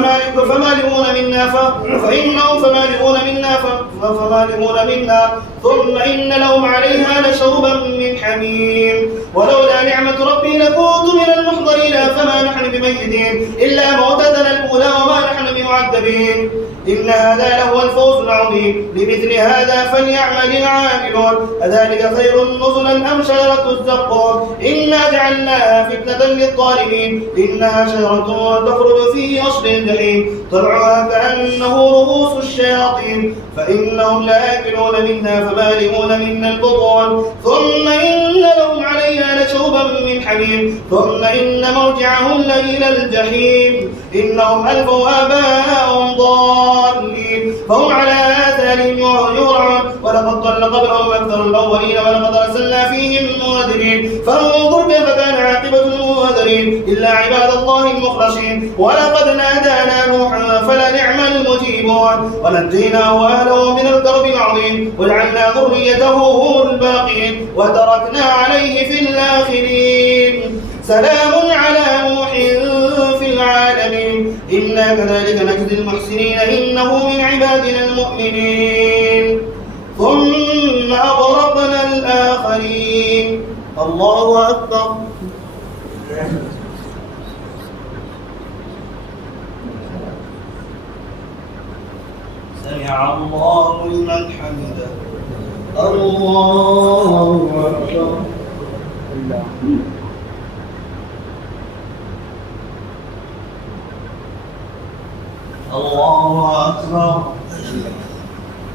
ثم إن لهم عليها لشوبا من حميم ولولا نعمة ربي لكنت من المحضرين فما نحن بميتين إلا موتتنا الأولى وما نحن بمعذبين إن هذا لهو الفوز العظيم بمثل هذا فليعمل العاملون أذلك خير نزلا أم شجرة الزقوم إنا جعلناها فتنة للظالمين إنها شجرة تخرج في أصل الجحيم طلعها كأنه رؤوس الشياطين فإنهم لآكلون منها فمالئون منها البطون ثم إن لهم عليها لشوبا من حميم ثم إن مرجعهم لإلى الجحيم إنهم ألفوا آباءهم ضالين فهم على آثارهم يهرعون ولقد ضل قبلهم أكثر الأولين ولقد أرسلنا فيهم منذرين فانظر كيف كان عاقبة المنذرين إلا عباد الله المخلصين ولقد نادانا نوح فلنعم المجيبون ونجيناه وأهله من الكرب العظيم وجعلنا ذريته هم الباقين وتركنا عليه في الآخرين سلام على نوح في العالمين إنا كذلك نجزي المحسنين إنه من عبادنا المؤمنين ثم أغرقنا الآخرين الله أكبر سمع الله لمن حمده الله أكبر الله أكبر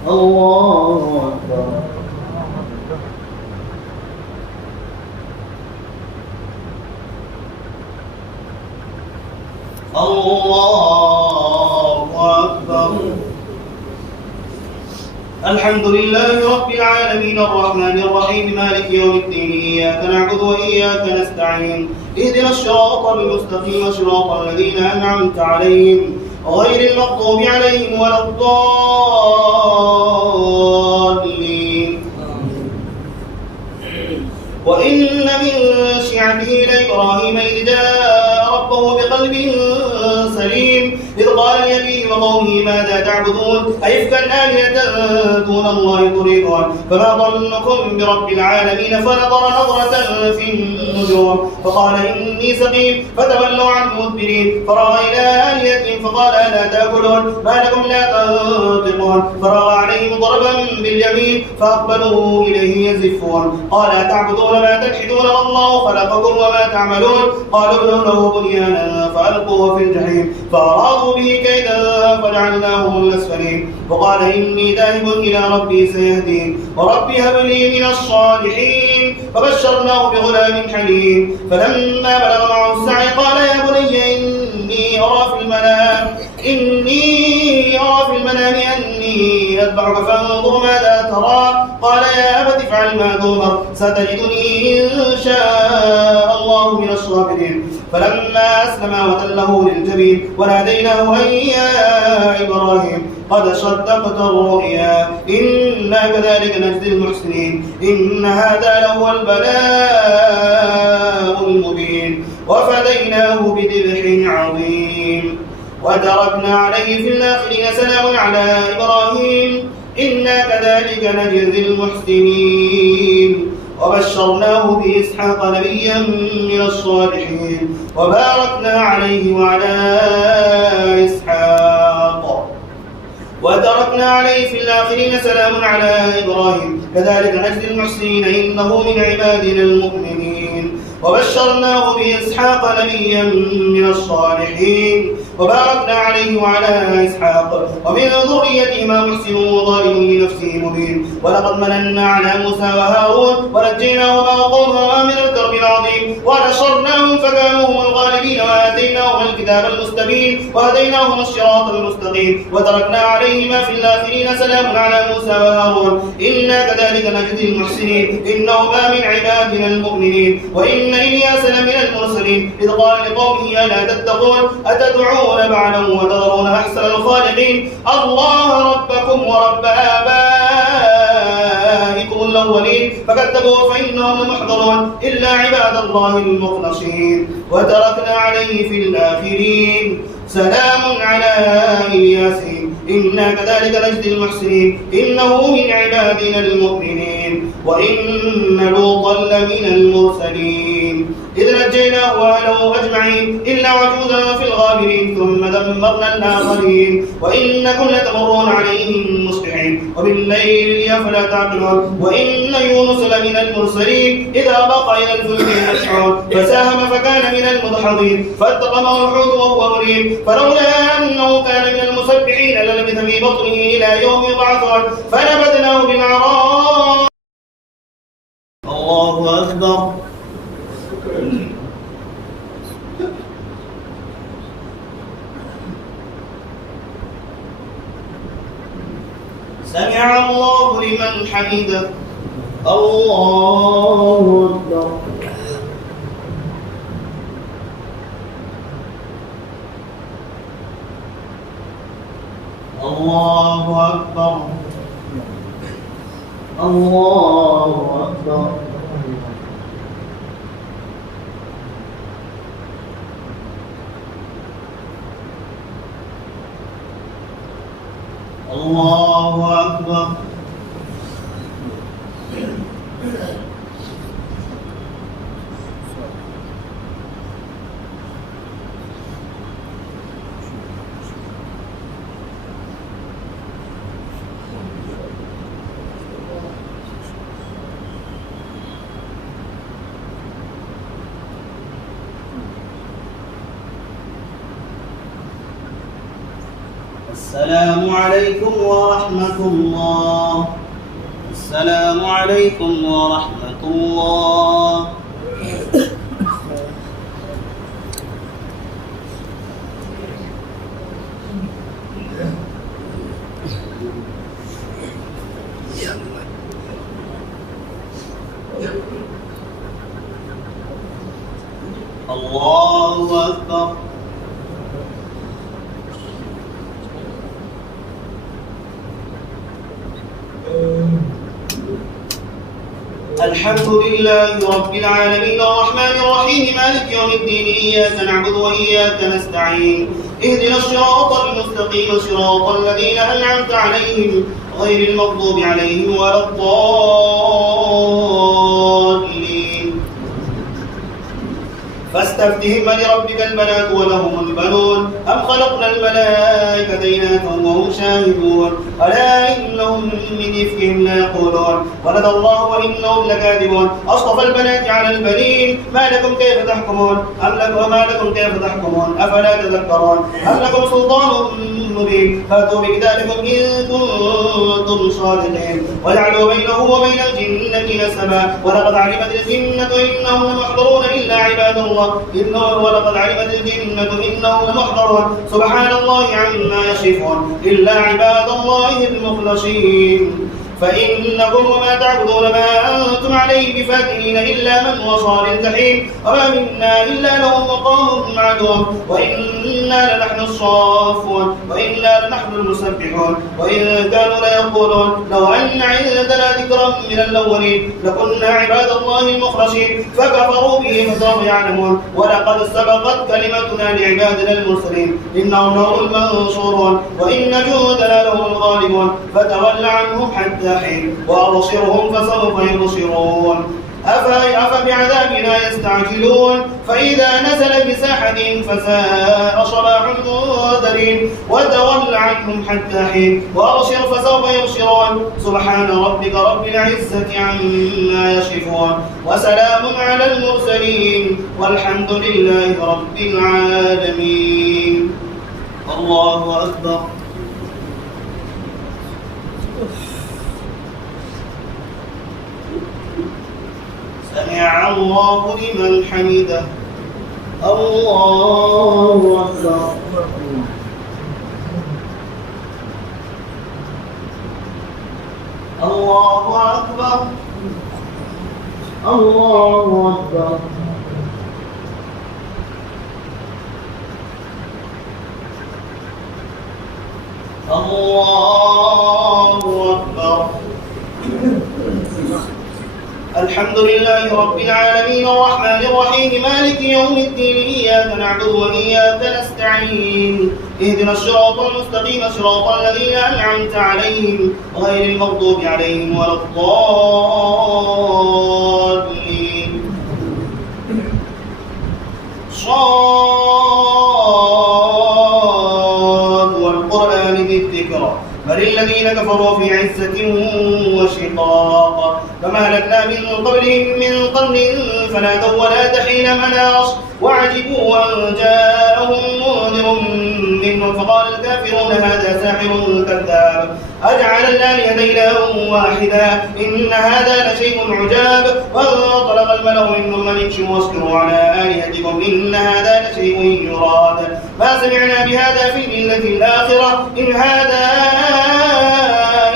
الله أكبر الله أكبر الحمد لله رب العالمين الرحمن الرحيم مالك يوم الدين إياك نعبد وإياك نستعين اهدنا الصراط المستقيم صراط الذين أنعمت عليهم غير المغضوب عليهم ولا الضالين وإن من شيعته لإبراهيم إذ جاء ربه بقلب سليم إذ قال لأبيه وقومه ماذا تعبدون أئفكا آلهة دون الله تريدون فما ظنكم برب العالمين فنظر نظرة في النجوم فقال إني سقيم فتولوا عنه مدبرين فراغ إلى آلهتهم فقال ألا تأكلون ما لكم لا تنطقون فراغ عليهم ضربا باليمين فأقبلوا إليه يزفون قال أتعبدون ما تلحدون والله خلقكم وما تعملون قالوا ابنوا له بنيانا فألقوه في الجحيم فأرادوا به كيدا فجعلناهم الأسفلين وقال إني ذاهب إلى ربي سيهدين وربي هب لي من الصالحين فبشرناه بغلام حليم فلما بلغ معه السعي قال يا بني إني أرى في المنام أني أتبعك فانظر ماذا ترى قال يا أبت افعل ما تؤمر ستجدني إن شاء الله من الصابرين فلما أسلما وتله للجبين وناديناه أن يا إبراهيم قد صدقت الرؤيا إنا كذلك نجزي المحسنين إن هذا لهو البلاء المبين وفديناه بذبح عظيم وتركنا عليه في الآخرين سلام على إبراهيم إنا كذلك نجزي المحسنين وبشرناه بإسحاق نبيا من الصالحين وباركنا عليه وعلى إسحاق وتركنا عليه في الآخرين سلام على إبراهيم كذلك نجزي المحسنين إنه من عبادنا المؤمنين وبشرناه بإسحاق نبيا من الصالحين وباركنا عليه وعلى إسحاق ومن ذريتهما محسن وظالم لنفسه مبين ولقد مننا على موسى وهارون ونجيناهما وقومهما من الكرب العظيم ونصرناهم فكانوا هم الغالبين وآتيناهما الكتاب المستبين وهديناهما الصراط المستقيم وتركنا عليهما في الآخرين سلام على موسى وهارون إنا كذلك نجزي المحسنين إنهما من عبادنا المؤمنين وإن إلياس لمن المرسلين إذ قال لقومه ألا تتقون أتدعون بعلا وتذرون أحسن الخالقين الله ربكم ورب آبائكم الأولين فكذبوا فإنهم لمحضرون إلا عباد الله المخلصين وتركنا عليه في الآخرين سلام على الياسين إنا كذلك نجزي المحسنين إنه من عبادنا المؤمنين وإن لوطا لمن المرسلين إذ نجيناه وأهله أجمعين إلا عجوزا في الغابرين ثم دمرنا الآخرين وإنكم لتمرون عليهم مصبحين وبالليل أفلا تعقلون وإن يونس لمن المرسلين إذا بقى إلى الفلك المشحون فساهم فكان من المدحضين فالتقمه الحوت وهو مليم فلولا أنه كان من المسبحين للبث في بطنه إلى يوم يبعثون فنبذناه بالعراء الله أكبر سمع الله لمن حمده الله أكبر الله أكبر الله أكبر الله أكبر السلام عليكم ورحمة الله. السلام عليكم ورحمة الله. الله أكبر. الحمد لله رب العالمين الرحمن الرحيم مالك يوم الدين إياك نعبد وإياك نستعين اهدنا الصراط المستقيم صراط الذين أنعمت عليهم غير المغضوب عليهم ولا الضالين. فاستفتهم لربك البنات ولهم البنون أم خلقنا الملائكة إناثا وهم شاهدون ألا إنهم من إفكهم لا يقولون ولد الله وإنهم لكاذبون أصطفى البنات على البنين ما لكم كيف تحكمون ما لكم كيف تحكمون أفلا تذكرون أم لكم سلطان مبين فأتوا بكتابكم إن كنتم صادقين وجعلوا بينه وبين الجنة نسبا ولقد علمت الجنة إنهم لمحضرون إلا عباد الله ولقد علمت الجنة إنهم لمحضرون سبحان الله عما يصفون إلا عباد الله المخلصين. فإنكم وما تعبدون ما أنتم عليه بفاتنين إلا من هو صال الجحيم وما منا إلا له مقام معلوم وإنا لنحن الصافون وإنا لنحن المسبحون وإن كانوا ليقولون لو أن عندنا ذكرا من الأولين لكنا عباد الله المخلصين فكفروا به فسوف يعلمون ولقد سبقت كلمتنا لعبادنا المرسلين إنهم لهم المنصورون وإن جندنا لهم الغالبون فتول عنهم حتى حين وأبصرهم فسوف يبصرون أفبعذابنا يستعجلون فإذا نزل بساحتهم فساء صباح المنذرين وتول عنهم حتى حين وأبصر فسوف يبصرون سبحان ربك رب العزة عما يصفون وسلام على المرسلين والحمد لله رب العالمين. الله أكبر. سمع الله لمن حمده. الله أكبر. الله أكبر. الله أكبر. الله أكبر. الحمد لله رب العالمين الرحمن الرحيم مالك يوم الدين إياك نعبد وإياك نستعين اهدنا الصراط المستقيم صراط الذين أنعمت عليهم غير المغضوب عليهم ولا الضالين. صاد والقرآن ذي الذكر بل الذين كفروا في عزة وشقاق كما أهلكنا من قبلهم من قرن فنادوا ولا حين مناص وعجبوا أن جاءهم منذر منهم فقال الكافرون هذا ساحر كذاب أجعل الآلهة إلها واحدا إن هذا لشيء عجاب وانطلق الملأ منهم أن امشوا واصبروا على آلهتكم إن هذا لشيء يراد ما سمعنا بهذا في الملة الآخرة إن هذا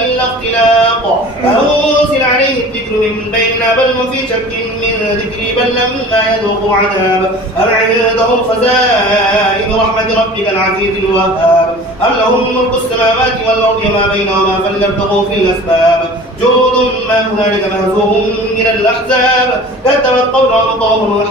إلا اختلاق أنزل عليه الذكر من بيننا بل هم في شك من ذكري بل لما يذوقوا عذاب أم عندهم خزائن رحمة ربك العزيز الوهاب أم لهم ملك السماوات والأرض وما بينهما فليبتغوا في الأسباب جند ما هنالك مهزوم من الأحزاب كذبت قوم نوح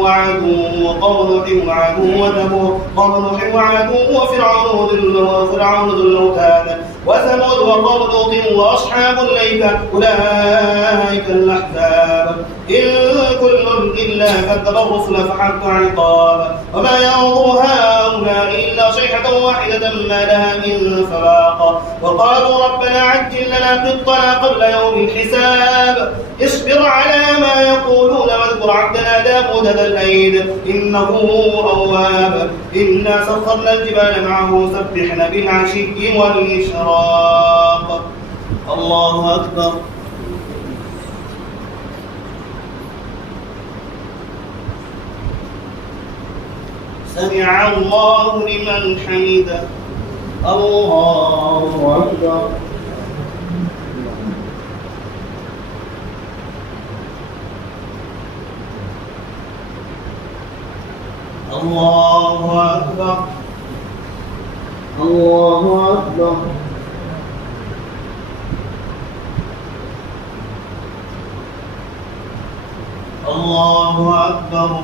وعاد وقوم نوح وعاد وثمود قوم نوح وعاد وفرعون ذو الأوتاد وثمود وقوم لوط وأصحاب الأيكة أولئك الأحزاب إن كل إلا كذب الرسل فحق عقاب وما ينظر هؤلاء إلا صيحة واحدة ما لها من فواق وقالوا ربنا عجل لنا قطنا قبل يوم الحساب اصبر على ما يقولون واذكر عبدنا داود ذا الأيد إنه أواب إنا سخرنا الجبال معه سبحن بالعشي والإشراق الله أكبر سمع الله لمن حمده الله أكبر الله أكبر الله أكبر الله أكبر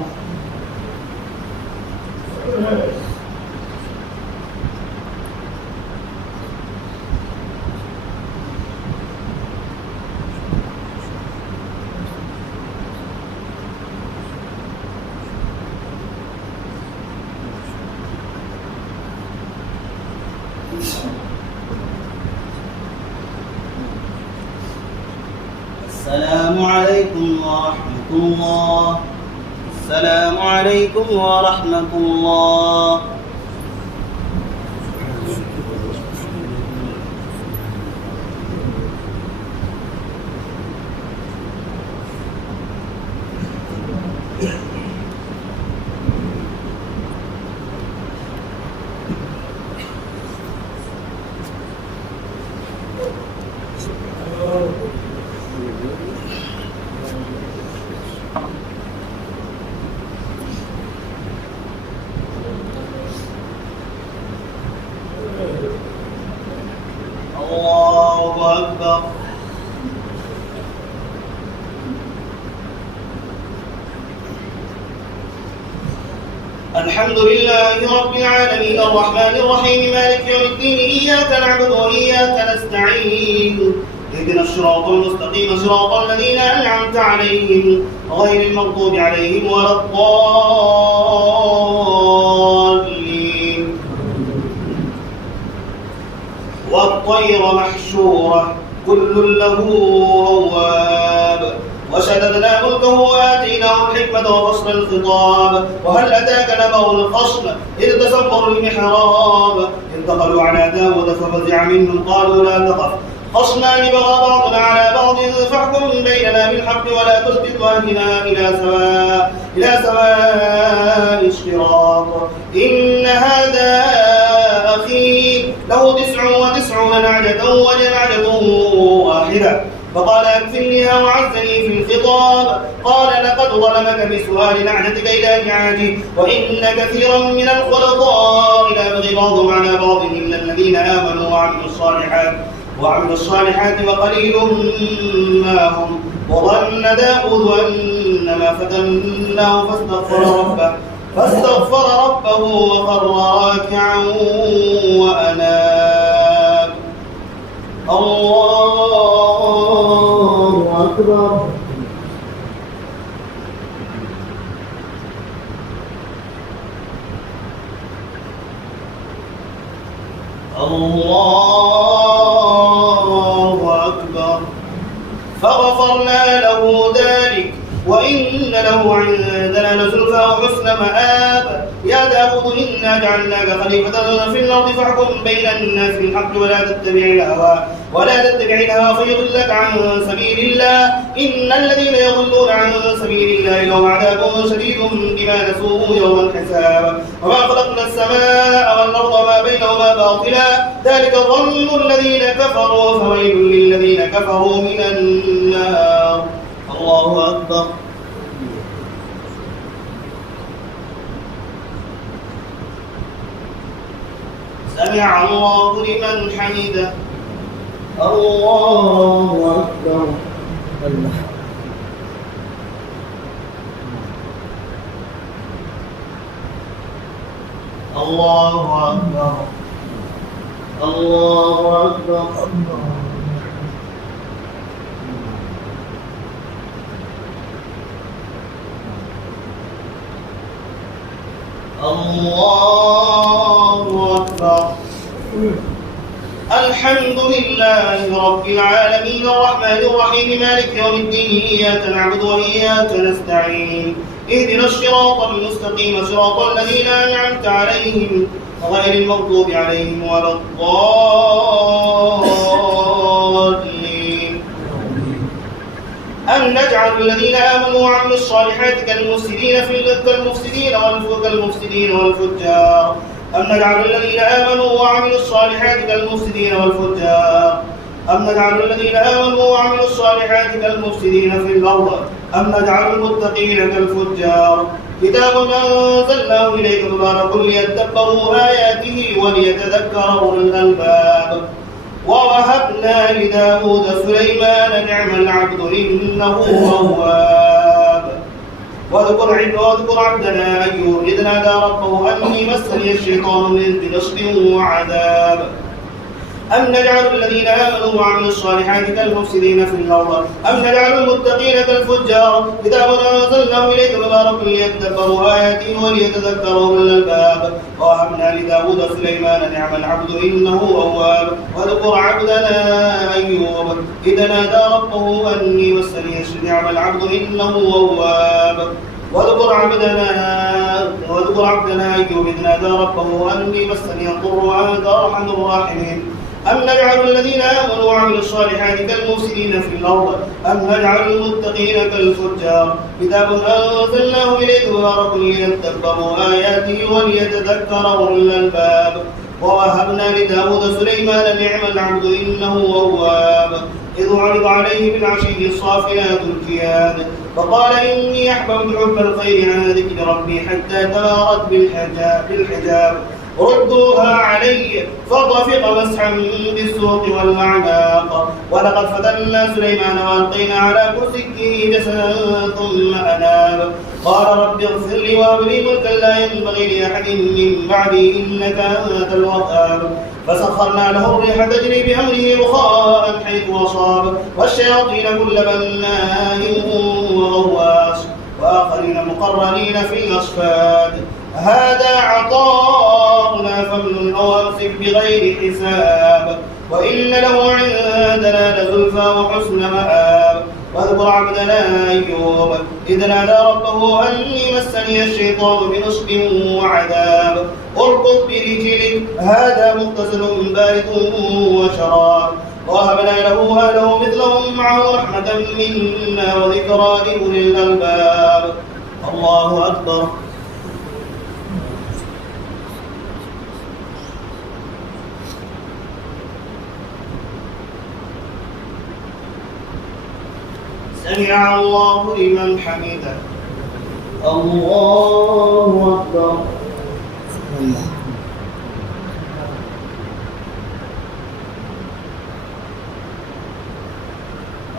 السلام عليكم ورحمة الله السلام عليكم ورحمة الله الله أكبر الحمد لله رب العالمين الرحمن الرحيم مالك يوم الدين إياك نعبد وإياك نستعين اهدنا الصراط المستقيم صراط الذين أنعمت عليهم غير المغضوب عليهم ولا الضالين والطير محشورة كل له أواب وشددنا ملكه وآتيناه الحكمة وفصل الخطاب وهل أتاك نبأ الخصم إذ تسوروا المحراب إذ دخلوا على داود ففزع منهم قالوا لا تخف خصمان بغى بعضنا على بعض فاحكم بيننا بالحق ولا تشتت واهدنا إلى سواء الصراط إن هذا أخي له 99 نعجة ولي نعجة واحدة فقال أكفلنيها وعزني في الخطاب قال لقد ظلمك بسؤال نعجتك إلى نعاجه وإن كثيرا من الخلطاء ليبغي بعضهم على بعض إلا الذين آمنوا وعملوا الصالحات وقليل ما هم وظن داود أنما فتناه فاستغفر ربه وخر راكعا وأناب الله أكبر الله أكبر فغفرنا له ذلك وإن له عندنا لزلفى وحسن مآب يا داود إنا جعلناك خليفة في الأرض فاحكم بين الناس بالحق ولا تتبع الهوى فيضلك عن سبيل الله إن الذين يضلون عن سبيل الله لهم عذاب شديد بما نسوا يوم الحساب وما خلقنا السماء والأرض وما بينهما باطلا ذلك ظن الذين كفروا فويل للذين كفروا من النار الله أكبر سمع الله لمن حمده. الله أكبر. الله أكبر. الله أكبر. الله أكبر. الحمد لله رب العالمين الرحمن الرحيم مالك يوم الدين إياك نعبد وإياك نستعين اهدنا الصراط المستقيم صراط الذين أنعمت عليهم غير المغضوب عليهم ولا الضالين. أم نجعل الذين آمنوا وعملوا الصالحات كالمفسدين والفجار أم نجعل الذين آمنوا وعملوا الصالحات كالمفسدين والفجار أم نجعل الذين آمنوا وعملوا الصالحات كالمفسدين في الأرض أم نجعل المتقين كالفجار. كتاب أنزلناه إليك مبارك ليدبروا آياته وليتذكر أولو الألباب. ووهبنا لداود سليمان نعم العبد إنه أواب. واذكر عبدنا أيوب إذ نادى ربه أني مسني الشيطان بنصب وعذاب. أم نجعل الذين آمنوا وعملوا الصالحات كالمفسدين في الأرض أم نجعل المتقين كالفجار. كتاب أنزلناه إليك مبارك ليدبروا آياته وليتذكر أولو الألباب. ووهبنا لداود سليمان نعم العبد إنه أواب. واذكر عبدنا أيوب إذ نادى ربه أني مسني نعم العبد إنه أواب. واذكر عبدنا أيوب إذ نادى ربه أني مسني الضر وأنت أرحم الراحمين. أم نجعل الذين آمنوا وعملوا الصالحات كالمفسدين في الأرض أم نجعل المتقين كالفجار. كتاب أنزلناه إليك مبارك ليدبروا آياته وليتذكر أولو الألباب. ووهبنا لداود سليمان نعم العبد إنه أواب. إذ عرض عليه بالعشي الصافنات الجياد فقال إني أحببت حب الخير عن ذكر ربي حتى توارت بالحجاب. ردوها علي فطفق مسحا بالسوق والأعناق. ولقد فتنا سليمان وألقينا على كرسيه جسدا ثم أناب. قال رب اغفر لي وهب لي ملكا لا ينبغي لأحد من بعدي إنك أنت الوهاب. فسخرنا له الريح تجري بأمره رخاء حيث أصاب والشياطين كل بناء وغواص وآخرين مقرنين في الأصفاد. هذا عطاؤنا فامنن أو أمسك بغير حساب وإن له عندنا لزلفى وحسن مآب. واذكر عبدنا أيوب إذ نادى ربه أني مسني الشيطان بنصب وعذاب. اركض برجلك هذا مغتسل بارد وشراب. ووهبنا له أهله مثلهم معه رحمة منا وذكرى لأولي الألباب. الله أكبر. سمع الله لمن حمده. الله أكبر.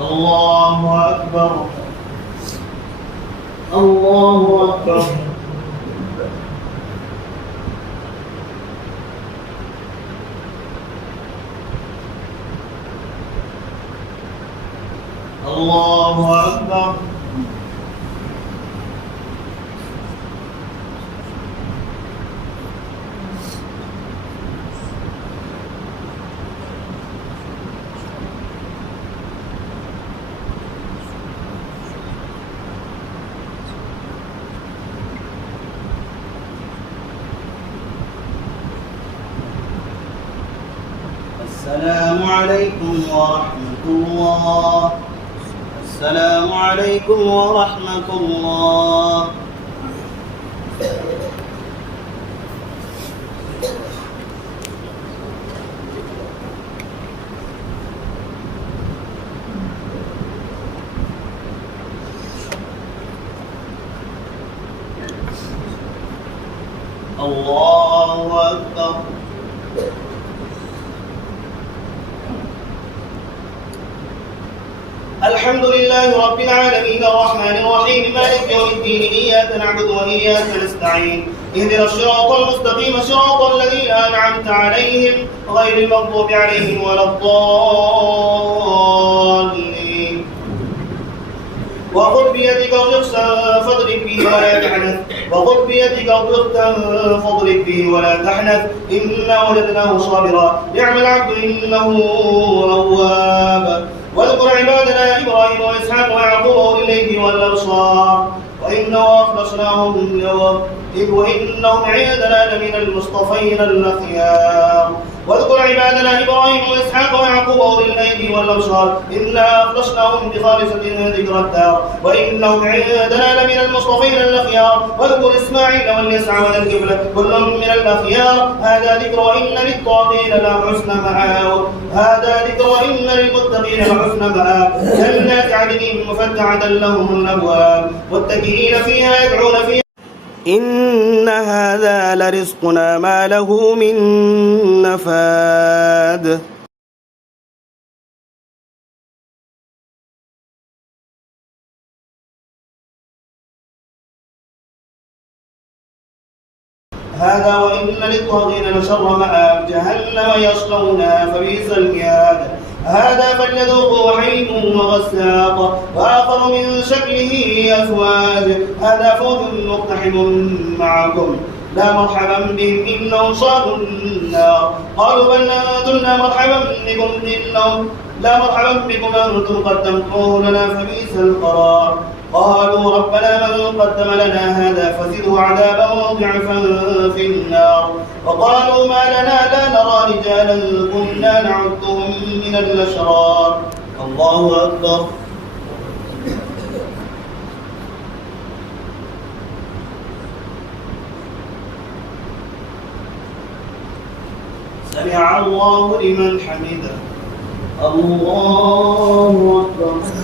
الله أكبر. الله أكبر. الله أكبر. السلام عليكم ورحمة الله. السلام عليكم ورحمة الله. الله أكبر. الحمد لله رب العالمين الرحمن الرحيم مالك يوم الدين إياك نعبد وإياك نستعين اهدنا الصراط المستقيم صراط الذين أنعمت عليهم غير المغضوب عليهم ولا الضالين وخذ بيدك ضغثا فاضرب به ولا تحنث وخذ بيدك ضغثا فاضرب به ولا تحنث إنا وجدناه صابرا نعم العبد إنه أواب واذكر عبادنا إبراهيم وإسحاق ويعقوب أولي الأيدي والأبصار وإنه أخلصناهم وإنهم عندنا لمن المصطفين الأخيار واذكر عبادنا إبراهيم وإسحاق ويعقوب أولي الأيدي والأبصار إنا أخلصناهم بخالصة ذكر الدار وإنهم عندنا لمن المصطفين الأخيار واذكر إسماعيل واليسع وذا الكفل كل من الأخيار هذا ذكر وإن للطاغين لحسن مآب هذا ذكر وإن للمتقين لحسن مآب جنات عدن مفتحة لهم الأبواب متكئين فيها يدعون فيها إن هذا لرزقنا ما له من نفاد هذا وإن للطاغين لشر مآب جهنم يصلونها فبئس المهاد هذا فليذوقوا حميم وغساق وآخر من شكله أزواج هذا فوز مقتحم معكم لا مرحبا بهم إنهم صالوا النار قالوا بل أنتم لا مرحبا بكم إنهم لا مرحبا بكم أنتم قدمتموه لنا فبئس القرار قالوا ربنا من قدم لنا هذا فزده عذابا ضعفا في النار وقالوا ما لنا لا نرى رجالا كنا نعدهم من الأشرار الله أكبر سمع الله لمن حمده الله أكبر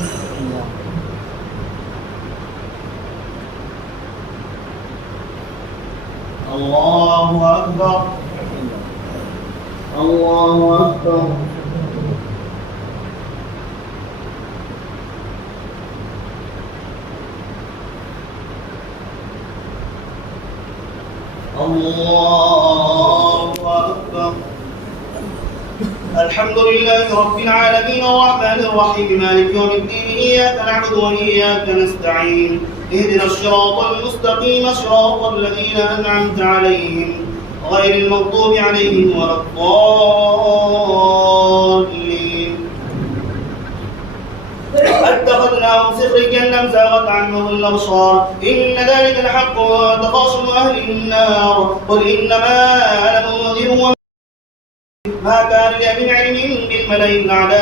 الله أكبر الله أكبر الله أكبر الحمد لله رب العالمين الرحمن الرحيم مالك يوم الدين إياك نعبد وإياك نستعين اهدنا الصراط المستقيم صراط الذين أنعمت عليهم غير المغضوب عليهم ولا الضالين اتخذناهم سخريا أم زاغت عنهم الأبصار إن ذلك لحق تخاصم أهل النار قل إنما أنا منذر ما كان لي من علم بالملأ الأعلى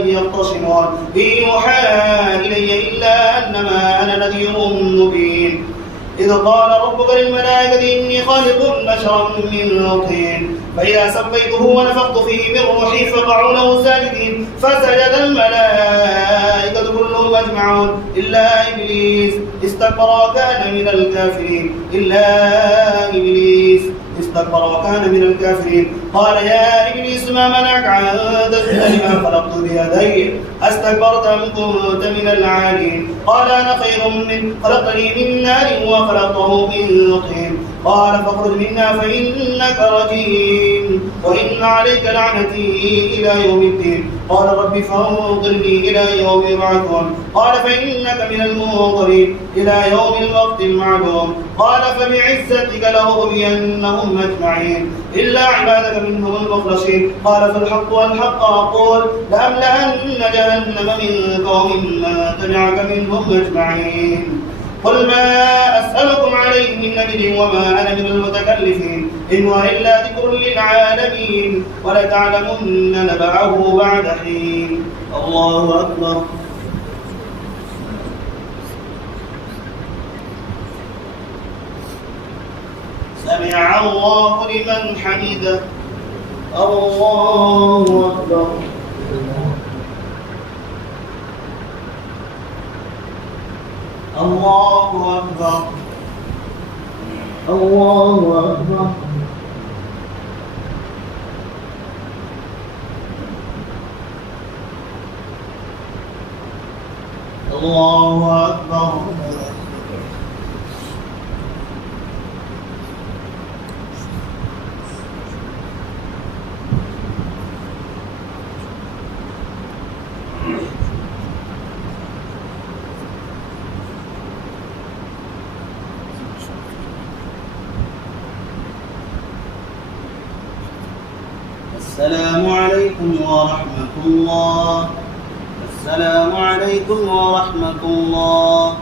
إذ يختصمون إن يوحى إلي إلا أنما أنا نذير مبين إذ قال ربك للملائكة إني خالق بشرا من طين فإذا سويته ونفخت فيه من روحي فقعوا له ساجدين فسجد الملائكة كلهم أجمعون إلا إبليس استكبر وكان من الكافرين استكبر وكان من الكافرين قال يا إبليس ما منعك عن تسجد لما خلقت بيدي أستكبرت أم كنت من العالين قال أنا خير منه خلقتني من نار وخلقته من طين قال فاخرج منا فإنك رجيم وإن عليك لعنتي إلى يوم الدين قال رب فانظرني إلى يوم يبعثون قال فإنك من المنظرين إلى يوم الوقت المعلوم قال فبعزتك لأغوينهم أجمعين إلا عبادك منهم المخلصين قال فالحق والحق أقول لأملأن جهنم منك وممن تبعك منهم أجمعين قل ما أسألكم عليه من أجر وما أنا من المتكلفين إن هو إلا ذكر للعالمين ولتعلمن نبعه بعد حين الله أكبر سمع الله لمن حمده الله أكبر الله أكبر الله أكبر الله أكبر. السلام عليكم ورحمة الله. السلام عليكم ورحمة الله.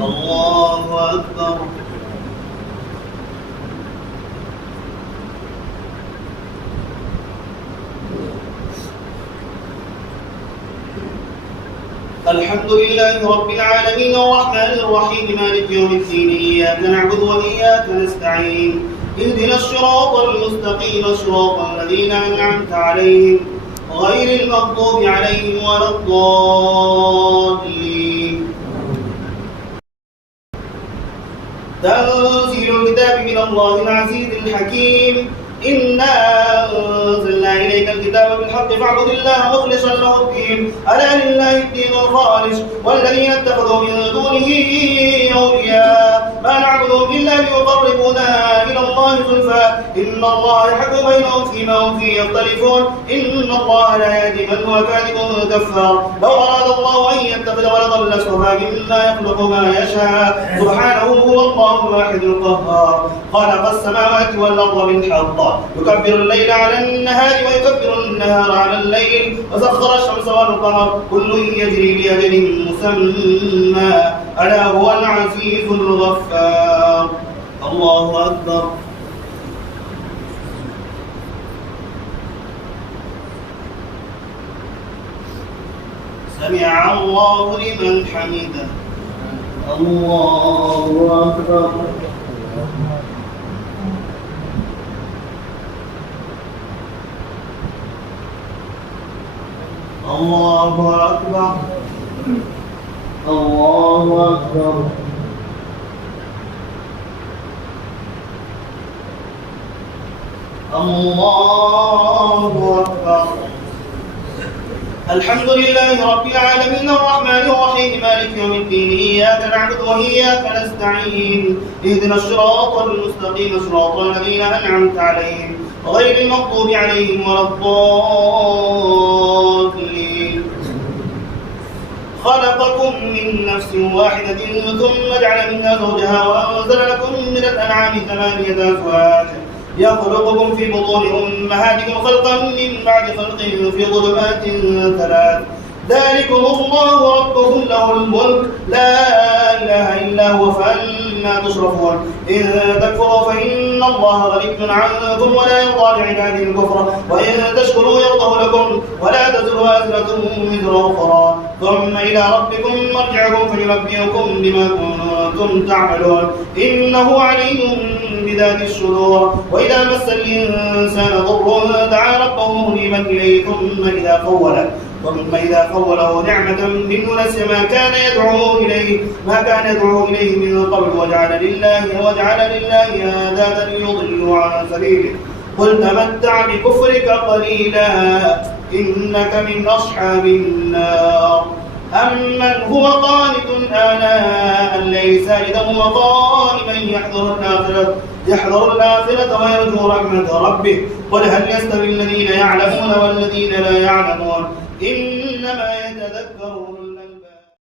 الله أكبر. الحمد لله رب العالمين الرحمن الرحيم مالك يوم الدين إياك نعبد وإياك نستعين اهدنا الصراط المستقيم صراط الذين أنعمت عليهم غير المغضوب عليهم ولا الضالين. تنزيل الكتاب من الله العزيز الحكيم. إنا أنزلنا إليك الكتاب بالحق فاعبد الله مخلصا له الدين ألا لله الدين الخالص والذين اتخذوا من دونه أولياء ما نعبدهم إلا ليقربونا إلى الله زلفى إن الله يحكم بينهم فيما هم فيه يختلفون إن الله لا يهدي من هو كاذب كفار. لو أراد الله أن يتخذ ولدا لاصطفى مما يخلق ما يشاء سبحانه هو الله الواحد القهار. خلق السماوات والأرض بالحق يكبر الليل على النهار ويكبر النهار على الليل وسخر الشمس والقمر كل يجري لأجل مسمى ألا هو العزيز الغفار. الله أكبر. سمع الله لمن حمده. الله أكبر. الله أكبر. الله أكبر. الله أكبر. الحمد لله رب العالمين الرحمن الرحيم مالك يوم الدين إياك نعبد وإياك نستعين اهدنا الصراط المستقيم صراط الذين أنعمت عليهم غير المغضوب عليهم ولا الضالين. خلقكم من نفس واحدة ثم جعل منها زوجها وأنزل لكم من الأنعام 8 أزواج يخلقكم في بطون أمهاتكم خلقا من بعد خلق في ظلمات 3 ذلكم الله ربكم له الملك لا إله إلا هو فأنا تصرفون إن تكفروا فإن الله غني عنكم ولا يرضى لعباده الكفر وإن تشكروا يرضه لكم ولا تزر وازرة وزر أخرى ثم إلى ربكم مرجعكم فينبئكم بما كنتم تعملون إنه عليم بذات الصدور. وإذا مس الإنسان ضر دعا ربه منيبا إليه ثم إذا خوله نعمة منه نسي ما كان يدعو إليه من قبل وجعل لله آندادا ليضلوا عن سبيله قل تمتع بكفرك قليلا إنك من أصحاب النار. أمن هو قانت آناء الليل ساجدا وقائما يحذر الآخرة ويرجو رحمة ربه قل هل يستوي الذين يعلمون والذين لا يعلمون إنما